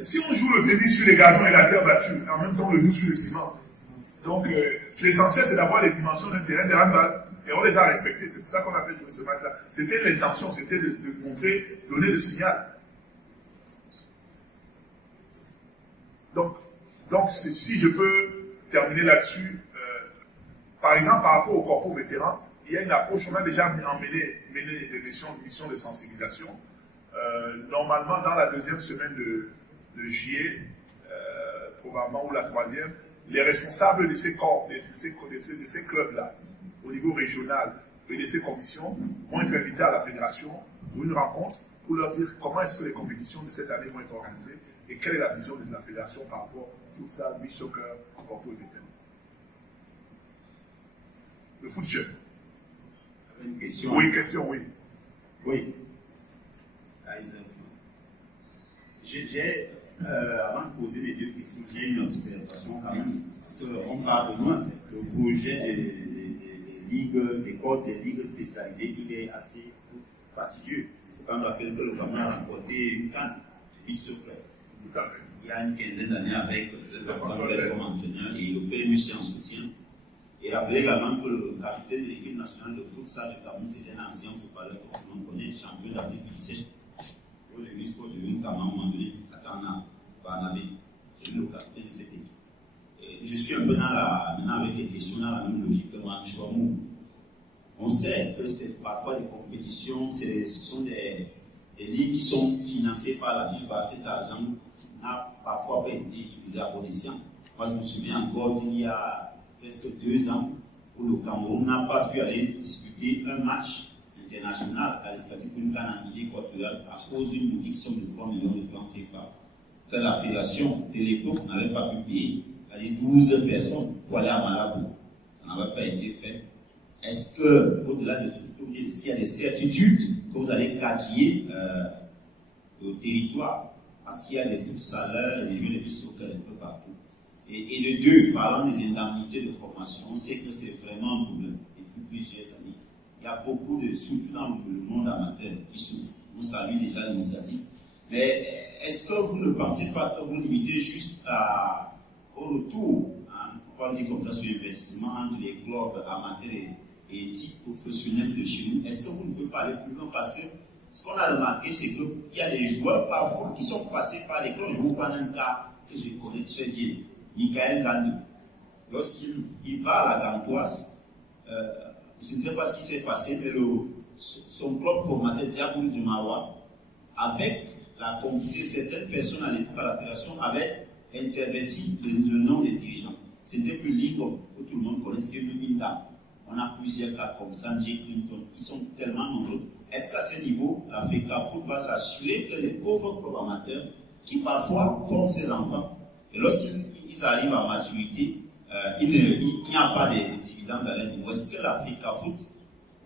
si on joue le tennis sur les gazons et la terre battue, en même temps on le joue sur le ciment. Donc, l'essentiel, c'est d'avoir les dimensions d'un terrain de handball. Et on les a respectées. C'est pour ça qu'on a fait jouer ce match-là. C'était l'intention, c'était de montrer, donner le signal. Donc si je peux terminer là-dessus, par exemple, par rapport au corps vétéran, il y a une approche, on a déjà mené des missions de sensibilisation. Normalement, dans la deuxième semaine de juillet, probablement, ou la troisième, les responsables de ces corps, de ces clubs-là, au niveau régional et de ces commissions, vont être invités à la fédération pour une rencontre pour leur dire comment est-ce que les compétitions de cette année vont être organisées et quelle est la vision de la fédération par rapport au futsal, beach soccer, corps vétéran. Le foot jeune. Une question. Oui, question, oui. Oui. Avant de poser les 2 questions, j'ai une observation quand même. Parce qu'on parle de nous, en fait. Le projet des codes des ligues spécialisées, il est assez fastidieux. Quand on rappelle que le Cameroun a remporté une canne de beach soccer. Tout à fait. Il y a une quinzaine d'années avec comme entraîneur et le PMU en soutien. Et rappelez également que le capitaine de l'équipe nationale de futsal du Cameroun, c'était un ancien footballeur que l'on connaît, champion d'Afrique du 17. Pour le ministre de l'Union Cameroun, à un moment donné, à Barnabé, c'est le capitaine de cette équipe. Et je suis un peu maintenant avec les questions dans la même logique que Mme Chouamou. On sait que c'est parfois des compétitions, ce sont des ligues qui sont financées par la FIFA. Cet argent n'a parfois pas été utilisé à bon escient. Moi, je me souviens encore d'il y a presque 2 ans où le Cameroun n'a pas pu aller disputer un match international qualificatif pour une canne en Guinée équatoriale à cause d'une boutique somme de 3 millions de francs CFA que la fédération de l'époque n'avait pas pu payer, c'est-à-dire 12 personnes pour aller à Malabo. Ça n'avait pas été fait. Est-ce que, au-delà de tout ce est-ce qu'il y a des certitudes que vous allez quadriller au territoire? Parce qu'il y a des futsaleurs, des jeunes de beach soccer un peu partout. Et de deux, parlant des indemnités de formation, on sait que c'est vraiment un problème depuis plusieurs années. Il y a beaucoup de, surtout dans le monde amateur, qui souffrent. On salue déjà l'initiative. Mais est-ce que vous ne pensez pas que vous limitez juste au retour, hein, on va le dire comme ça, sur l'investissement entre les clubs amateurs et types professionnels de chez nous? Est-ce que vous ne pouvez pas aller plus loin? Parce que ce qu'on a remarqué, c'est qu'il y a des joueurs parfois qui sont passés par les clubs. Je vous prends un cas que je connais très bien, Michael Gandou. Lorsqu'il va à la Gantoise, je ne sais pas ce qui s'est passé, mais son club formateur, Diaboulou du Marois, avec la complicité, certaines personnes à l'époque à la fédération avaient interverti le nom des dirigeants. C'était plus libre que tout le monde connaisse que le Minda. On a plusieurs cas comme Sanjay Clinton, qui sont tellement nombreux. Est-ce qu'à ce niveau, la FECAFOOT va s'assurer que les pauvres clubs amateurs, qui parfois forment ses enfants, et lorsqu'ils arrivent à maturité, il n'y a pas de dividendes à leur niveau? Est-ce que la FECAFOOT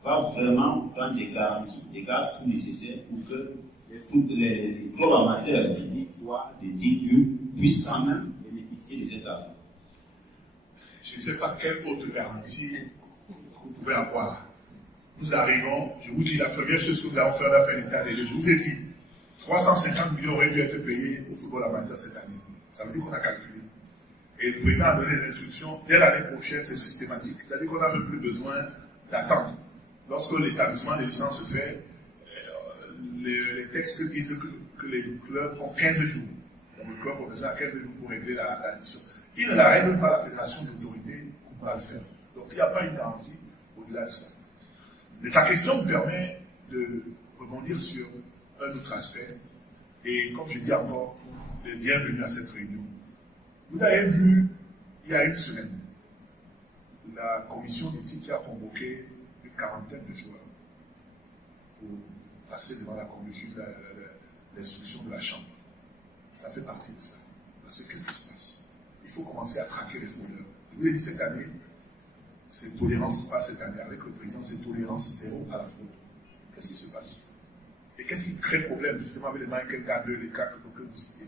va vraiment prendre des garanties, des garde-fous nécessaires pour que les clubs amateurs des DE puissent quand même bénéficier de cet argent? Je ne sais pas quelle autre garantie vous pouvez avoir. Nous arrivons, je vous dis, la première chose que nous avons fait, on a fait l'état des lieux. Je vous ai dit, 350 millions auraient dû être payés au football amateur cette année. Ça veut dire qu'on a calculé. Et le président a donné des instructions. Dès l'année prochaine, c'est systématique. C'est-à-dire qu'on n'a même plus besoin d'attendre. Lorsque l'établissement des licences se fait, les textes disent que les clubs ont 15 jours. Donc le club professionnel a 15 jours pour régler l'addition. Il ne la règle pas, la fédération d'autorité va le faire. Donc il n'y a pas une garantie au-delà de ça. Mais ta question me permet de rebondir sur un autre aspect. Et comme je dis encore, bienvenue à cette réunion. Vous avez vu, il y a une semaine, la commission d'éthique qui a convoqué une quarantaine de joueurs pour passer devant la commission, l'instruction de la Chambre. Ça fait partie de ça. Parce que qu'est-ce qui se passe? Il faut commencer à traquer les fraudeurs. Je vous l'ai dit cette année, c'est tolérance, pas cette année. Avec le président, c'est tolérance zéro à la fraude. Qu'est-ce qui se passe? Et qu'est-ce qui crée problème justement avec les Michael Gandou, les cas que vous citez?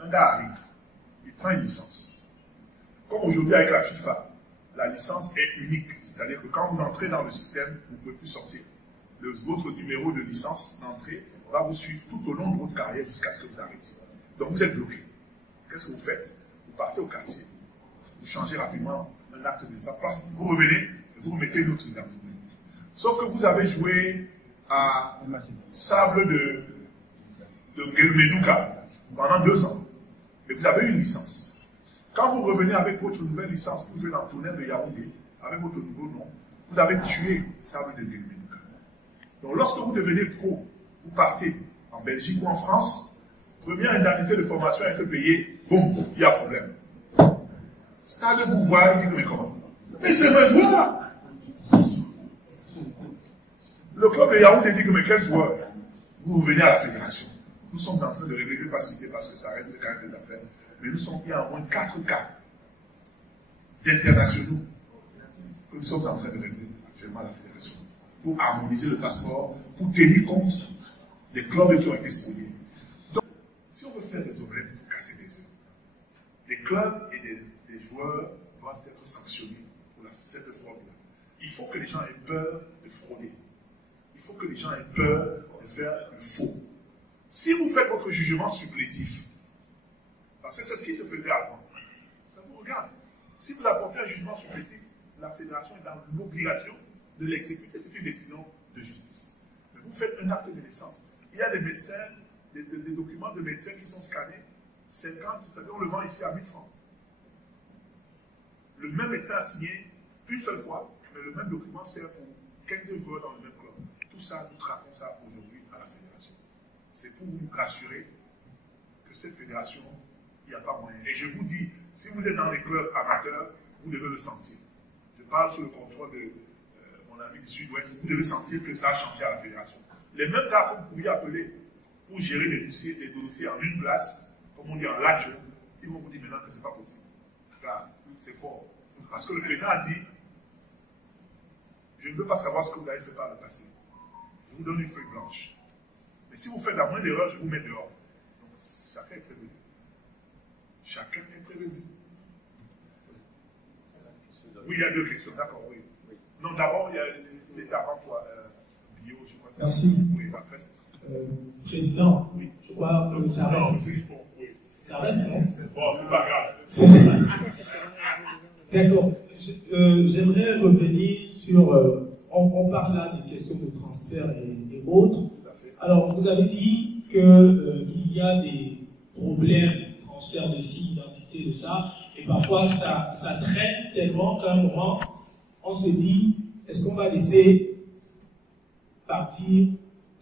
Un gars arrive, il prend une licence. Comme aujourd'hui avec la FIFA, la licence est unique. C'est-à-dire que quand vous entrez dans le système, vous ne pouvez plus sortir. Votre numéro de licence d'entrée va vous suivre tout au long de votre carrière jusqu'à ce que vous arrêtiez. Donc vous êtes bloqué. Qu'est-ce que vous faites? Vous partez au quartier, vous changez rapidement un acte de naissance, vous revenez et vous remettez une autre identité. Sauf que vous avez joué à Sable de Gelmeduka pendant 2 ans. Mais vous avez une licence. Quand vous revenez avec votre nouvelle licence pour jouer dans le Tonnerre de Yaoundé, avec votre nouveau nom, vous avez tué Sable de Gelmeduka. Donc lorsque vous devenez pro, vous partez en Belgique ou en France, première indemnité de formation a été payée, boum, il y a problème. Stade vous voit, il dit mais comment? Mais c'est un joueur! Le club de Yaoundé dit que mais quel joueur? Vous revenez à la fédération. Nous sommes en train de régler, je ne vais pas citer parce que ça reste quand même des affaires, mais nous sommes bien à moins 4 cas d'internationaux que nous sommes en train de régler actuellement à la fédération pour harmoniser le passeport, pour tenir compte des clubs qui ont été spoliés. Donc, si on veut faire des omelettes, il faut casser des œufs. Les clubs et des joueurs doivent être sanctionnés pour cette fraude-là. Il faut que les gens aient peur de frauder. Il faut que les gens aient peur de faire le faux. Si vous faites votre jugement supplétif, parce que c'est ce qui se faisait avant, ça vous regarde. Si vous apportez un jugement supplétif, la fédération est dans l'obligation de l'exécuter. C'est une décision de justice. Mais vous faites un acte de naissance. Il y a des médecins, des documents de médecins qui sont scannés, 50, c'est-à-dire on le vend ici à 1000 francs. Le même médecin a signé une seule fois, mais le même document sert pour 15 joueurs dans le même club. Tout ça, nous traquons ça aujourd'hui à la fédération. C'est pour vous rassurer que cette fédération, il n'y a pas moyen. Et je vous dis, si vous êtes dans les clubs amateurs, vous devez le sentir. Je parle sous le contrôle de mon ami du Sud-Ouest. Vous devez sentir que ça a changé à la fédération. Les mêmes gars que vous pouviez appeler pour gérer des dossiers en une place, comme on dit en latch, ils vont vous dire maintenant que ce n'est pas possible. Là, c'est fort. Parce que le président a dit, je ne veux pas savoir ce que vous avez fait par le passé. Je vous donne une feuille blanche. Mais si vous faites la moindre erreur, je vous mets dehors. Donc chacun est prévenu. Chacun est prévu. Oui, il y a deux questions, d'accord, oui. Non, d'abord, il y a l'état avant toi, bio, je crois. Merci. Oui, après. Président, Oui. je crois que ça Non, reste. c'est bon, oui. Ça reste, non? Bon, c'est pas grave. D'accord. J'aimerais revenir sur. On parle là des questions de transfert et autres. Alors, vous avez dit qu'il y a des problèmes, transfert de ci, d'identité, de ça, et parfois ça traîne tellement qu'à un moment, on se dit, est-ce qu'on va laisser partir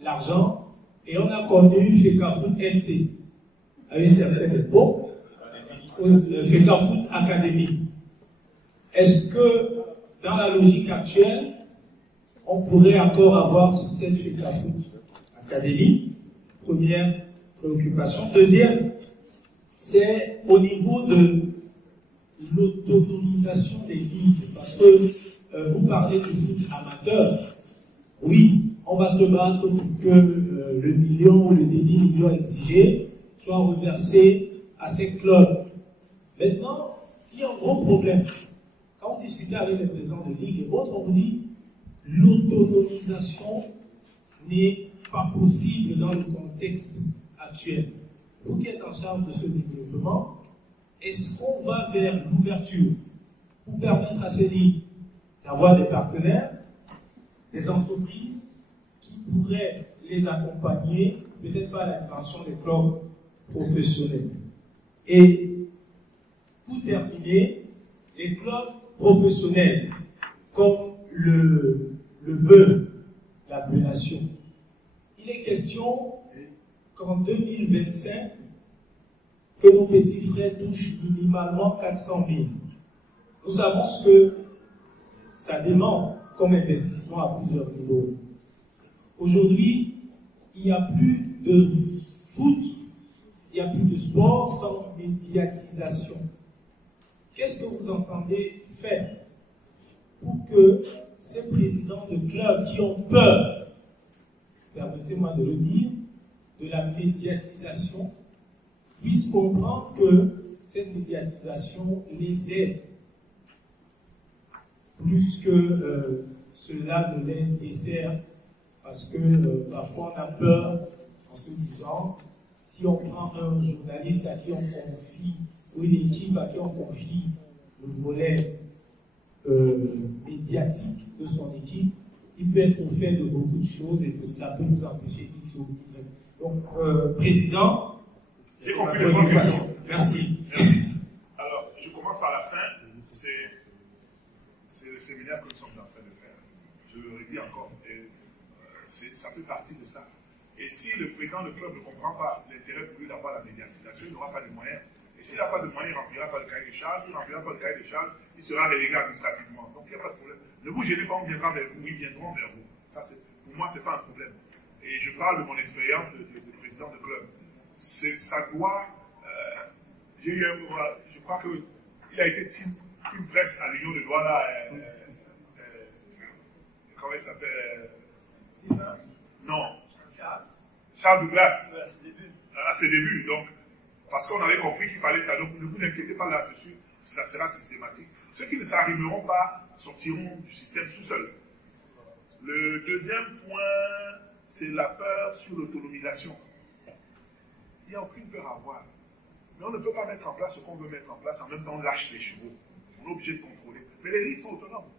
l'argent? Et on a connu FECAFOOT FC, avec certains dépôts, FECAFOOT Academy. Est-ce que, dans la logique actuelle, on pourrait encore avoir cette FECAFOOT Academy? Première préoccupation. Deuxième, c'est au niveau de l'autonomisation des ligues. Parce que vous parlez du foot amateur. Oui, on va se battre pour que le million ou le demi-million exigé soit reversé à ces clubs. Maintenant, il y a un gros problème. Quand vous discutez avec les présidents de ligue et autres, on vous dit l'autonomisation n'est pas possible dans le contexte actuel. Vous qui êtes en charge de ce développement, est-ce qu'on va vers l'ouverture pour permettre à ces ligues d'avoir des partenaires, des entreprises qui pourraient les accompagner, peut-être pas à la dimension des clubs professionnels? Et pour terminer, les clubs professionnels, comme le veut l'appellation, il est question qu'en 2025, que nos petits frères touchent minimalement 400 000. Nous savons ce que ça demande comme investissement à plusieurs niveaux. Aujourd'hui, il n'y a plus de foot, il n'y a plus de sport sans médiatisation. Qu'est-ce que vous entendez faire pour que ces présidents de clubs qui ont peur, permettez-moi de le dire, de la médiatisation, puissent comprendre que cette médiatisation les aide plus que cela ne les dessert, parce que parfois on a peur en se disant, si on prend un journaliste à qui on confie, ou une équipe à qui on confie le volet médiatique de son équipe, il peut être au fait de beaucoup de choses et que ça peut nous empêcher X ou Y. Donc, Président, j'ai compris les trois questions. Merci. Merci. Alors, je commence par la fin. C'est le séminaire que nous sommes en train de faire. Je le redis encore. Et, ça fait partie de ça. Et si le président du club ne comprend pas l'intérêt pour lui d'avoir la médiatisation, il n'aura pas de moyens. Et s'il n'a pas de moyens, il ne remplira pas le cahier des charges. Il ne remplira pas le cahier des charges, il sera relégué administrativement. Donc, il n'y a pas de problème. Ne vous gênez pas, on viendra vers vous, ils viendront vers vous. Ça, pour moi, ce n'est pas un problème. Et je parle de mon expérience de président de club. Ça doit... j'ai eu un moment, je crois qu'il a été team presse à l'Union de Douala. Comment il s'appelle? Non. Charles Douglas. À ses débuts. Donc, parce qu'on avait compris qu'il fallait ça. Donc, ne vous inquiétez pas là-dessus. Ça sera systématique. Ceux qui ne s'arrimeront pas sortiront du système tout seuls. Le deuxième point, c'est la peur sur l'autonomisation. Il n'y a aucune peur à avoir. Mais on ne peut pas mettre en place ce qu'on veut mettre en place en même temps on lâche les chevaux. On est obligé de contrôler. Mais les ligues sont autonomes.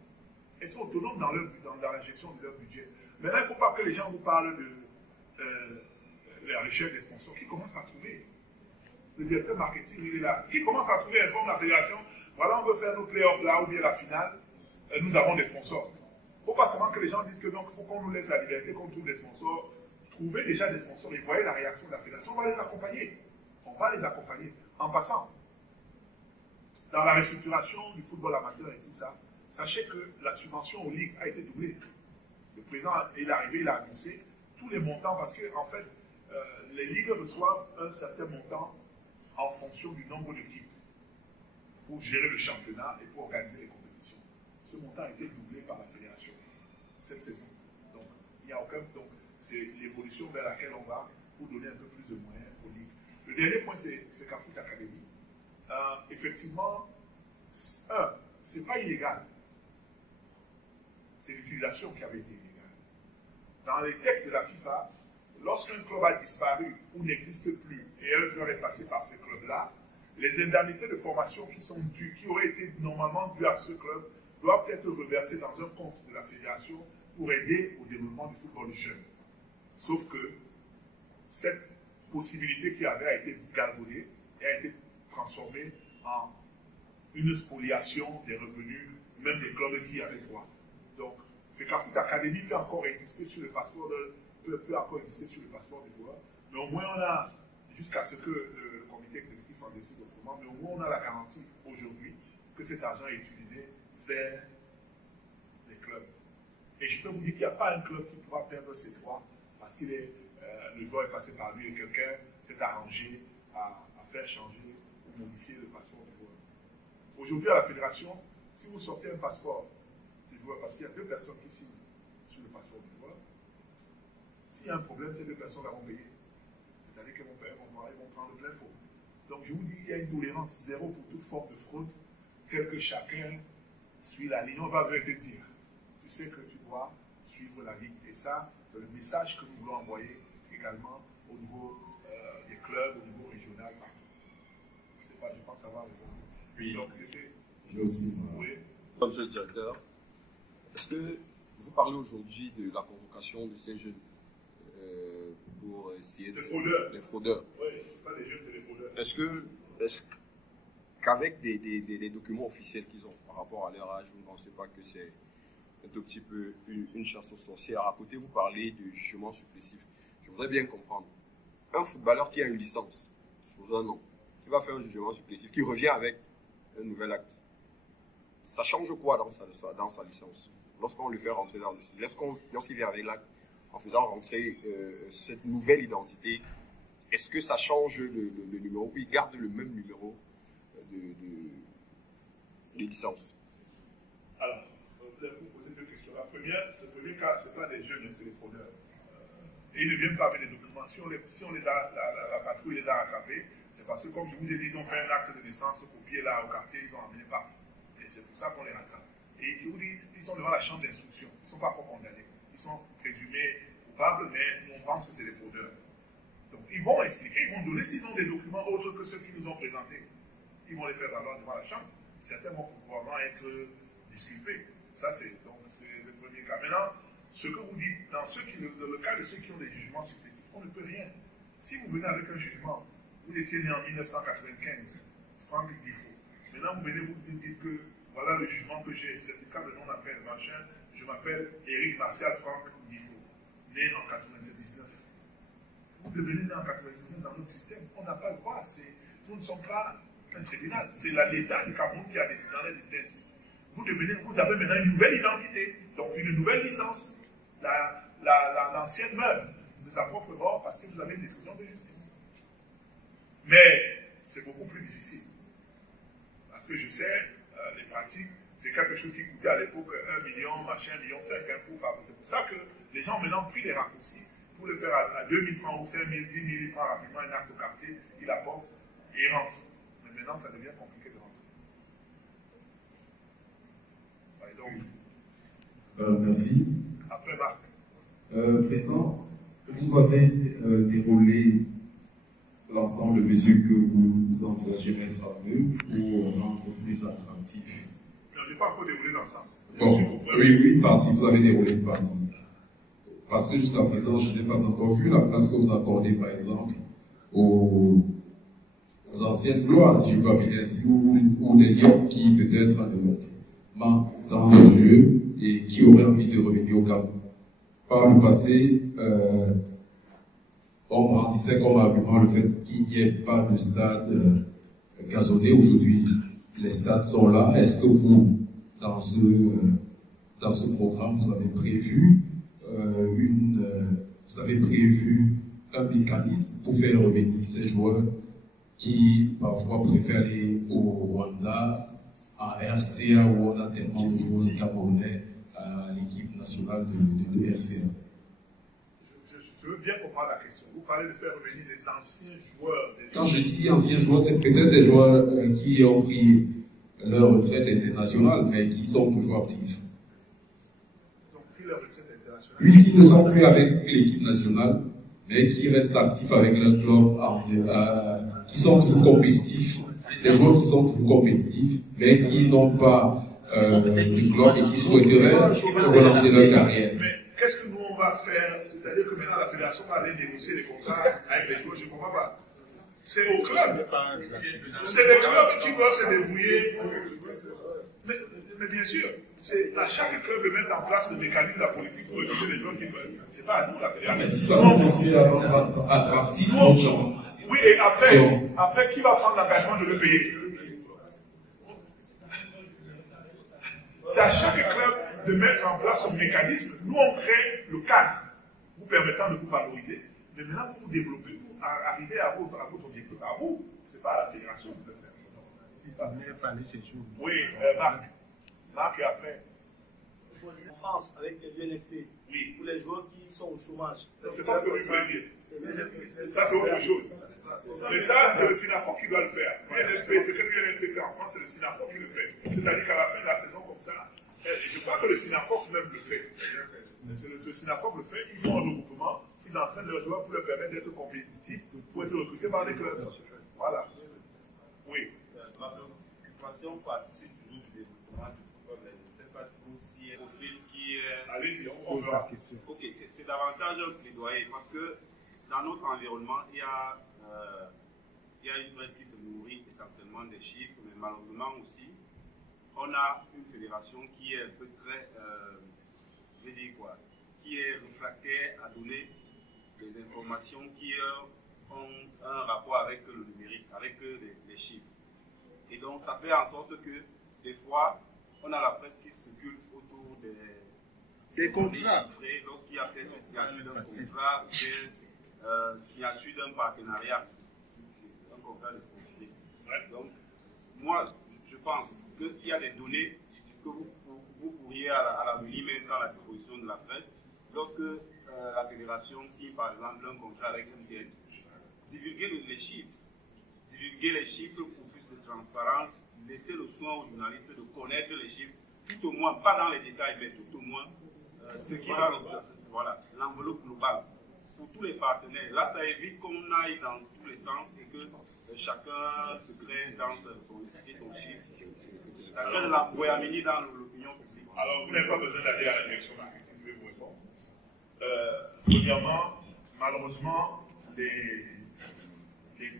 Elles sont autonomes dans la gestion de leur budget. Maintenant, il ne faut pas que les gens vous parlent de la recherche des sponsors. Qui commence par trouver? Le directeur marketing, il est là. Qui commence par trouver, informe la fédération. Voilà, on veut faire nos playoffs là, ou bien la finale. Nous avons des sponsors. Il ne faut pas seulement que les gens disent que donc il faut qu'on nous laisse la liberté, qu'on trouve des sponsors. Trouvez déjà des sponsors et voyez la réaction de la fédération. On va les accompagner. On va les accompagner. En passant, dans la restructuration du football amateur et tout ça, sachez que la subvention aux ligues a été doublée. Le président est arrivé, il a annoncé tous les montants parce que, en fait, les ligues reçoivent un certain montant en fonction du nombre d'équipes pour gérer le championnat et pour organiser les compétitions. Ce montant a été doublé par la fédération cette saison. Donc, il n'y a aucun. Donc, c'est l'évolution vers laquelle on va pour donner un peu plus de moyens aux ligues. Le dernier point, c'est FECAFOOT Academy. effectivement, c'est pas illégal. C'est l'utilisation qui avait été illégale. Dans les textes de la FIFA, lorsqu'un club a disparu ou n'existe plus et un joueur est passé par ce club-là, les indemnités de formation qui sont dues, qui auraient été normalement dues à ce club, doivent être reversées dans un compte de la fédération pour aider au développement du football jeune. Sauf que cette possibilité qui avait a été galvaudée et a été transformée en une spoliation des revenus, même des clubs qui y avaient droit. Donc, Fecafoot Academy peut encore exister sur le passeport des joueurs, mais au moins on a, jusqu'à ce que le comité exécutif en décide autrement, mais au moins on a la garantie aujourd'hui que cet argent est utilisé vers les clubs. Et je peux vous dire qu'il n'y a pas un club qui pourra perdre ses droits parce que le joueur est passé par lui et quelqu'un s'est arrangé à faire changer ou modifier le passeport du joueur. Aujourd'hui, à la fédération, si vous sortez un passeport du joueur, parce qu'il y a deux personnes qui signent sur le passeport du joueur, s'il y a un problème, ces deux personnes vont payer. C'est-à-dire qu'elles vont prendre le plein pot. Donc je vous dis, il y a une tolérance zéro pour toute forme de fraude, tel que chacun suit la ligne. On va venir te dire, tu sais que tu dois suivre la ligne. Et ça, c'est le message que nous voulons envoyer également au niveau des clubs, au niveau régional, partout. Je ne sais pas, je pense avoir répondu. Oui. Donc c'était... J'ai aussi. Oui. Monsieur le directeur, est-ce que vous parlez aujourd'hui de la convocation de ces jeunes pour essayer de... Des fraudeurs. Oui, pas les jeunes, c'est des fraudeurs. Est-ce qu'avec des documents officiels qu'ils ont par rapport à leur âge, vous ne pensez pas que c'est un tout petit peu une chasse aux sorcières? À côté, vous parlez de jugement supplétif. Je voudrais bien comprendre. Un footballeur qui a une licence, sous un nom, qui va faire un jugement supplétif, qui revient avec un nouvel acte, ça change quoi dans sa licence? Lorsqu'on le fait rentrer dans le... Lorsqu'il vient avec l'acte, en faisant rentrer cette nouvelle identité, est-ce que ça change le numéro ou il garde le même numéro de licence? Alors, vous allez vous poser deux questions. Le premier cas, ce n'est pas des jeunes, c'est des fraudeurs. Et ils ne viennent pas avec des documents. Si la patrouille les a rattrapés, c'est parce que, comme je vous ai dit, ils ont fait un acte de naissance copié là au quartier, ils ont amené paf. Et c'est pour ça qu'on les rattrape. Et je vous dis, ils sont devant la chambre d'instruction. Ils ne sont pas encore condamnés. Ils sont présumés coupables, mais nous, on pense que c'est des fraudeurs. Donc, ils vont expliquer, ils vont donner, s'ils ont des documents autres que ceux qui nous ont présentés, ils vont les faire valoir devant la chambre. Certains vont probablement être disculpés. Ça, c'est le premier cas. Maintenant, ce que vous dites, dans le cas de ceux qui ont des jugements supplétifs, on ne peut rien. Si vous venez avec un jugement, vous étiez né en 1995, Franck Difo. Maintenant, vous venez, vous dites que voilà le jugement que j'ai, certificat de non-appel, machin, je m'appelle Éric Martial Franck Difo, né en 99. Vous devenez né en 99 dans notre système, on n'a pas le droit. Nous ne sommes pas un tribunal, c'est l'État du Cameroun qui a décidé dans les décisions. Vous avez maintenant une nouvelle identité, donc une nouvelle licence. L'ancienne meurt de sa propre mort parce que vous avez une décision de justice. Mais c'est beaucoup plus difficile. Parce que je sais, les pratiques, c'est quelque chose qui coûtait à l'époque 1 million, machin, 1,5 million, pour faire. C'est pour ça que les gens ont maintenant pris les raccourcis pour le faire à 2 000 francs ou 5 000, 10 000, il prend rapidement un acte au quartier, il apporte et il rentre. Mais maintenant, ça devient compliqué de rentrer. Donc, merci. Après, Marc. Président, vous avez déroulé l'ensemble de mesures que vous engagez mettre en œuvre pour rendre plus attractif. Non, je n'ai pas encore déroulé l'ensemble. Bon, oui, une partie, vous avez déroulé une partie. Parce que jusqu'à présent, je n'ai pas encore vu la place que vous accordez, par exemple, aux anciennes gloires, si je peux appeler ainsi, ou des lions qui peut-être manquent dans le jeu et qui auraient envie de revenir au Cameroun. Par le passé, on brandissait comme argument le fait qu'il n'y ait pas de stade gazonné. Aujourd'hui, les stades sont là. Est-ce que vous, dans ce programme, vous avez prévu un mécanisme pour faire revenir ces joueurs qui parfois préfèrent aller au Rwanda, à RCA, où on a tellement de joueurs camerounais à l'équipe nationale de RCA? Je veux bien comprendre la question. Vous parlez de faire revenir les anciens joueurs. Quand je dis anciens joueurs, c'est peut-être des joueurs qui ont pris leur retraite internationale, mais qui sont toujours actifs. Ils ont pris leur retraite internationale. Puisqu'ils ne sont plus avec l'équipe nationale, mais qui restent actifs avec leur club, qui sont toujours compétitifs. Des joueurs qui sont toujours compétitifs, mais qui n'ont pas le club et qui souhaiteraient relancer leur carrière. Mais qu'est-ce que nous on va faire? C'est-à-dire que maintenant la fédération va aller négocier les contrats avec les joueurs, je ne comprends pas. C'est au club. C'est les clubs qui doivent se débrouiller. Mais bien sûr, c'est à chaque club de mettre en place le mécanisme de la politique pour recruter les joueurs qui veulent. C'est pas à nous la fédération. Mais si ça continue à être attractif pour les gens. Oui, et après, qui va prendre l'engagement de le payer? C'est à chaque club de mettre en place un mécanisme. Nous, on crée le cadre vous permettant de vous valoriser. Mais maintenant, vous vous développez pour arriver à votre objectif. À vous, ce n'est pas à la fédération de le faire. Oui, Marc et après. En France, avec l'UNFP, oui. Pour les joueurs qui sont au chômage. C'est pas ce que vous voulez dire. Ça, c'est autre chose. Mais ça, c'est le SINAFOR qui doit le faire. L'UNFP, ce que l'UNFP fait en France, c'est le SINAFOR qui le fait. C'est-à-dire qu'à la fin de la saison, comme ça, je crois que le SINAFOR même le fait. Le SINAFOR le fait, ils font un regroupement, ils entraînent leurs joueurs pour leur permettre d'être compétitifs, pour être recrutés par les clubs. Voilà. Oui. Ma préoccupation participe toujours du développement du football, mais je ne sais pas trop si au fil qui est. Allez-y, on pose la question. Ok, c'est davantage un plaidoyer parce que dans notre environnement, il y a une presse qui se nourrit essentiellement des chiffres, mais malheureusement aussi, on a une fédération qui est un peu très, je vais dire quoi, qui est réfractaire à donner des informations qui ont un rapport avec le numérique, avec les chiffres. Et donc, ça fait en sorte que, des fois, on a la presse qui spécule autour des contrats chiffrés lorsqu'il y a peut-être une signature d'un contrat ou signature d'un partenariat, un contrat de sponsoring. Donc, moi, je pense qu'il y a des données que vous pourriez à l'avenir mettre à la disposition de la presse. Lorsque la fédération signe par exemple un contrat avec MTN, divulguer les chiffres. Divulguer les chiffres pour plus de transparence, laisser le soin aux journalistes de connaître les chiffres, tout au moins, pas dans les détails, mais tout au moins, ce qui va, voilà, l'enveloppe globale pour tous les partenaires. Là, ça évite qu'on aille dans tous les sens et que chacun se crée dans son esprit, son chiffre. Ça crée de l'embrouillamini dans l'opinion publique. Alors, vous n'avez pas besoin d'aller à la direction marketing, je vais vous répondre. Premièrement, malheureusement, les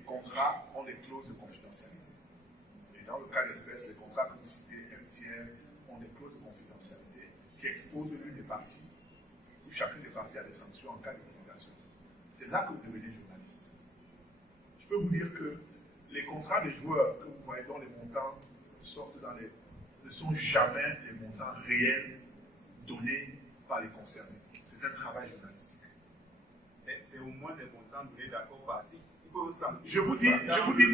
contrats ont des clauses de confidentialité. Et dans le cas d'espèce, les contrats que vous citez, MTN, ont des clauses de confidentialité qui exposent l'une des parties, où chacune des parties a des sanctions en cas de divulgation. C'est là que vous devenez journaliste. Je peux vous dire que les contrats des joueurs que vous voyez dont les montants sortent ne sont jamais les montants réels donnés par les concernés. C'est un travail journalistique. Mais c'est au moins des montants donnés d'accord partie. Je vous dis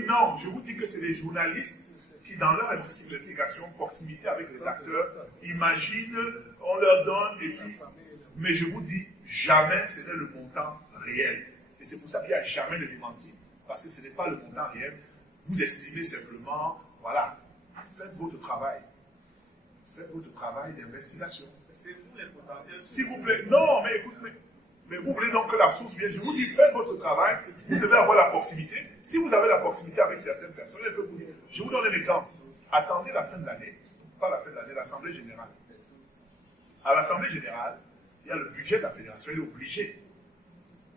non, je vous dis que c'est les journalistes qui, dans leur investigation, proximité avec les acteurs, imaginent, on leur donne, et puis, mais je vous dis, jamais ce n'est le montant réel. Et c'est pour ça qu'il n'y a jamais de démenti, parce que ce n'est pas le montant réel. Vous estimez simplement, voilà, faites votre travail. Faites votre travail d'investigation. C'est vous les potentiels. S'il vous plaît, non, mais écoutez, mais vous voulez donc que la source vienne. Je vous dis, faites votre travail, vous devez avoir la proximité. Si vous avez la proximité avec certaines personnes, elles peuvent vous dire. Je vous donne un exemple. Attendez la fin de l'année, pas la fin de l'année, l'Assemblée générale. À l'Assemblée générale, il y a le budget de la fédération. Elle est obligée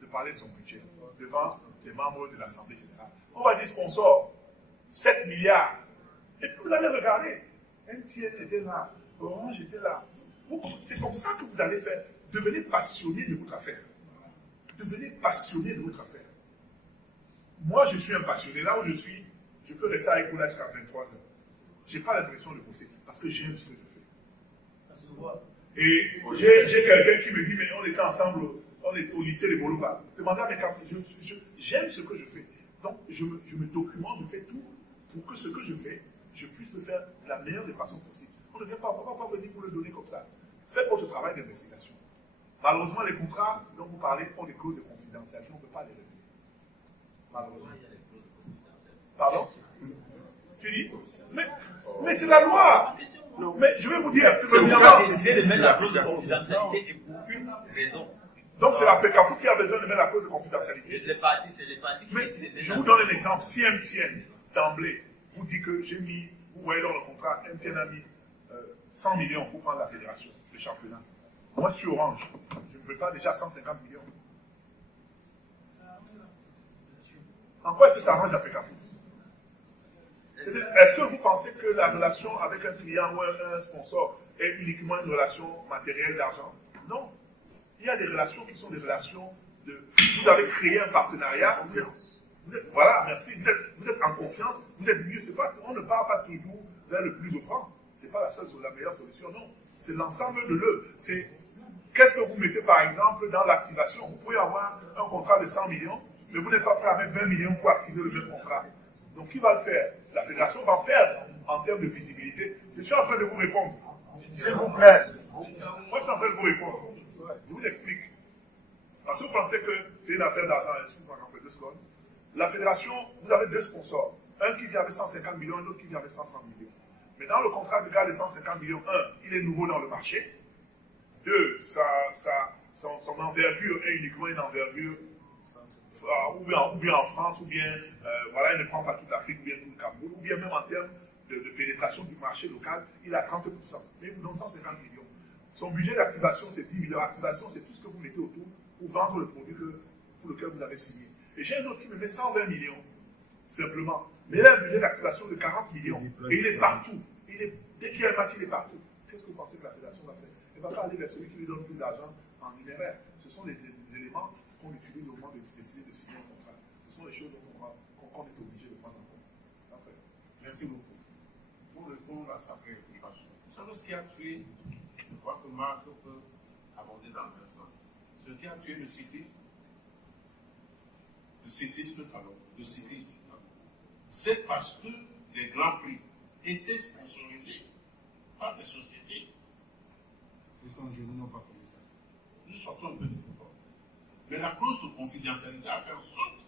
de parler de son budget devant les membres de l'Assemblée générale. On va dire sponsor, 7 milliards. Et puis vous allez regarder. MTN était là, Orange était là. C'est comme ça que vous allez faire. Devenez passionné de votre affaire. Devenez passionné de votre affaire. Moi, je suis un passionné. Là où je suis, je peux rester avec vous là jusqu'à 23 heures. Je n'ai pas l'impression de bosser parce que j'aime ce que je fais. Ça se voit. Et j'ai quelqu'un qui me dit, mais on était ensemble, on était au lycée de Boloba. Demandez à mes camarades, j'aime ce que je fais. Donc, je me documente, je fais tout pour que ce que je fais, je puisse le faire de la meilleure des façons possibles. On ne va pas venir vous le donner comme ça. Faites votre travail d'investigation. Malheureusement, les contrats dont vous parlez ont des clauses de confidentialité, on ne peut pas les révéler. Malheureusement. Pardon? Tu dis? Mais c'est la loi. Mais je vais vous dire. C'est pourquoi j'ai essayé de mettre la clause de confidentialité et pour une raison. Donc c'est la FECAFO qui a besoin de mettre la clause de confidentialité. Les partis, c'est les partis qui décident. Je vous donne un exemple. Si MTN, d'emblée, vous dit que j'ai mis, vous voyez dans le contrat, MTN a mis 100 millions pour prendre la fédération, le championnat. Moi, je suis Orange. Je ne peux pas déjà 150 millions. En quoi est-ce que ça arrange la FECAFO? Est-ce que vous pensez que la relation avec un client ou un sponsor est uniquement une relation matérielle d'argent? Non. Il y a des relations qui sont des relations de... Vous avez créé un partenariat. Voilà, merci. Vous êtes en confiance. Vous êtes mieux. On ne part pas toujours vers le plus offrant. Ce n'est pas la meilleure solution, non. C'est l'ensemble de l'œuvre. C'est qu'est-ce que vous mettez, par exemple, dans l'activation. Vous pouvez avoir un contrat de 100 millions, mais vous n'êtes pas prêt à mettre 20 millions pour activer le même contrat. Donc, qui va le faire? La fédération va perdre en termes de visibilité. Je suis en train de vous répondre. S'il vous plaît. Moi, je suis en train de vous répondre. Je vous explique. Parce que vous pensez que c'est une affaire d'argent, excusez-moi, j'en fais 2 secondes. La fédération, vous avez 2 sponsors. Un qui vient avec 150 millions, un autre qui vient avec 130 millions. Mais dans le contrat de gars de 150 millions, 1, il est nouveau dans le marché. 2, son envergure est uniquement une envergure ou bien en France, ou bien voilà, il ne prend pas toute l'Afrique, ou bien tout le Cameroun, ou bien même en termes de pénétration du marché local, il a 30%. Mais il vous donne 150 millions. Son budget d'activation, c'est 10 millions. L'activation, c'est tout ce que vous mettez autour pour vendre le produit pour lequel vous avez signé. Et j'ai un autre qui me met 120 millions, simplement. Mais il a un budget d'activation de 40 millions. Et il est partout. Dès qu'il y a un match, il est partout. Qu'est-ce que vous pensez que la fédération va faire? Elle ne va pas aller vers celui qui lui donne plus d'argent en numéraire. Ce sont des éléments qu'on utilise au moment de décider de signer un contrat. Ce sont les choses qu'on est obligé de prendre en compte. Après. Merci beaucoup. Pour répondre à sa préoccupation, vous savez ce qui a tué, je crois que Marc peut aborder dans le même sens, ce qui a tué le cyclisme, c'est parce que les grands prix étaient sponsorisés par des sociétés. Nous sortons un peu du football. Mais la clause de confidentialité a fait en sorte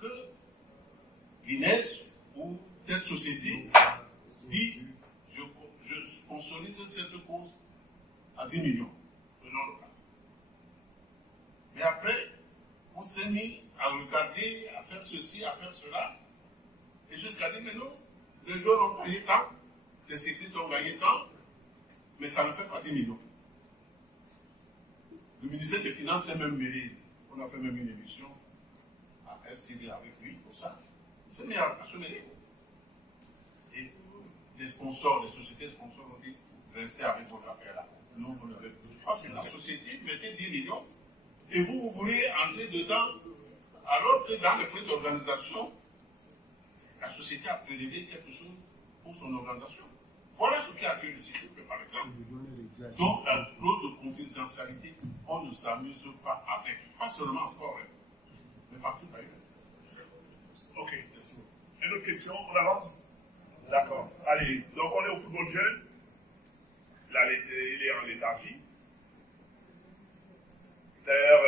que Guinness ou telle société dit je sponsorise cette cause à 10 millions, prenons le cas. Mais après, on s'est mis à regarder, à faire ceci, à faire cela, et jusqu'à dire, mais non, les joueurs ont gagné tant, les cyclistes ont gagné tant, mais ça ne fait pas 10 millions. Le ministère des Finances s'est même mêlé. On a fait même une émission à STV avec lui pour ça. Il s'est mis à se mêler. Et les sponsors, les sociétés sponsors ont dit, restez avec votre affaire là. Sinon, on ne veut plus. Parce que la société mettait 10 millions et vous voulez entrer dedans, alors que dans les frais d'organisation, la société a prélevé quelque chose pour son organisation. Voilà ce qui a tué le cyclisme, par exemple. Donc, la clause de confidentialité, on ne s'amuse pas avec. Pas seulement en sport, mais partout ailleurs. Ok. Une autre question, on avance? D'accord. Allez, donc on est au football jeune. Là, il est en léthargie. D'ailleurs,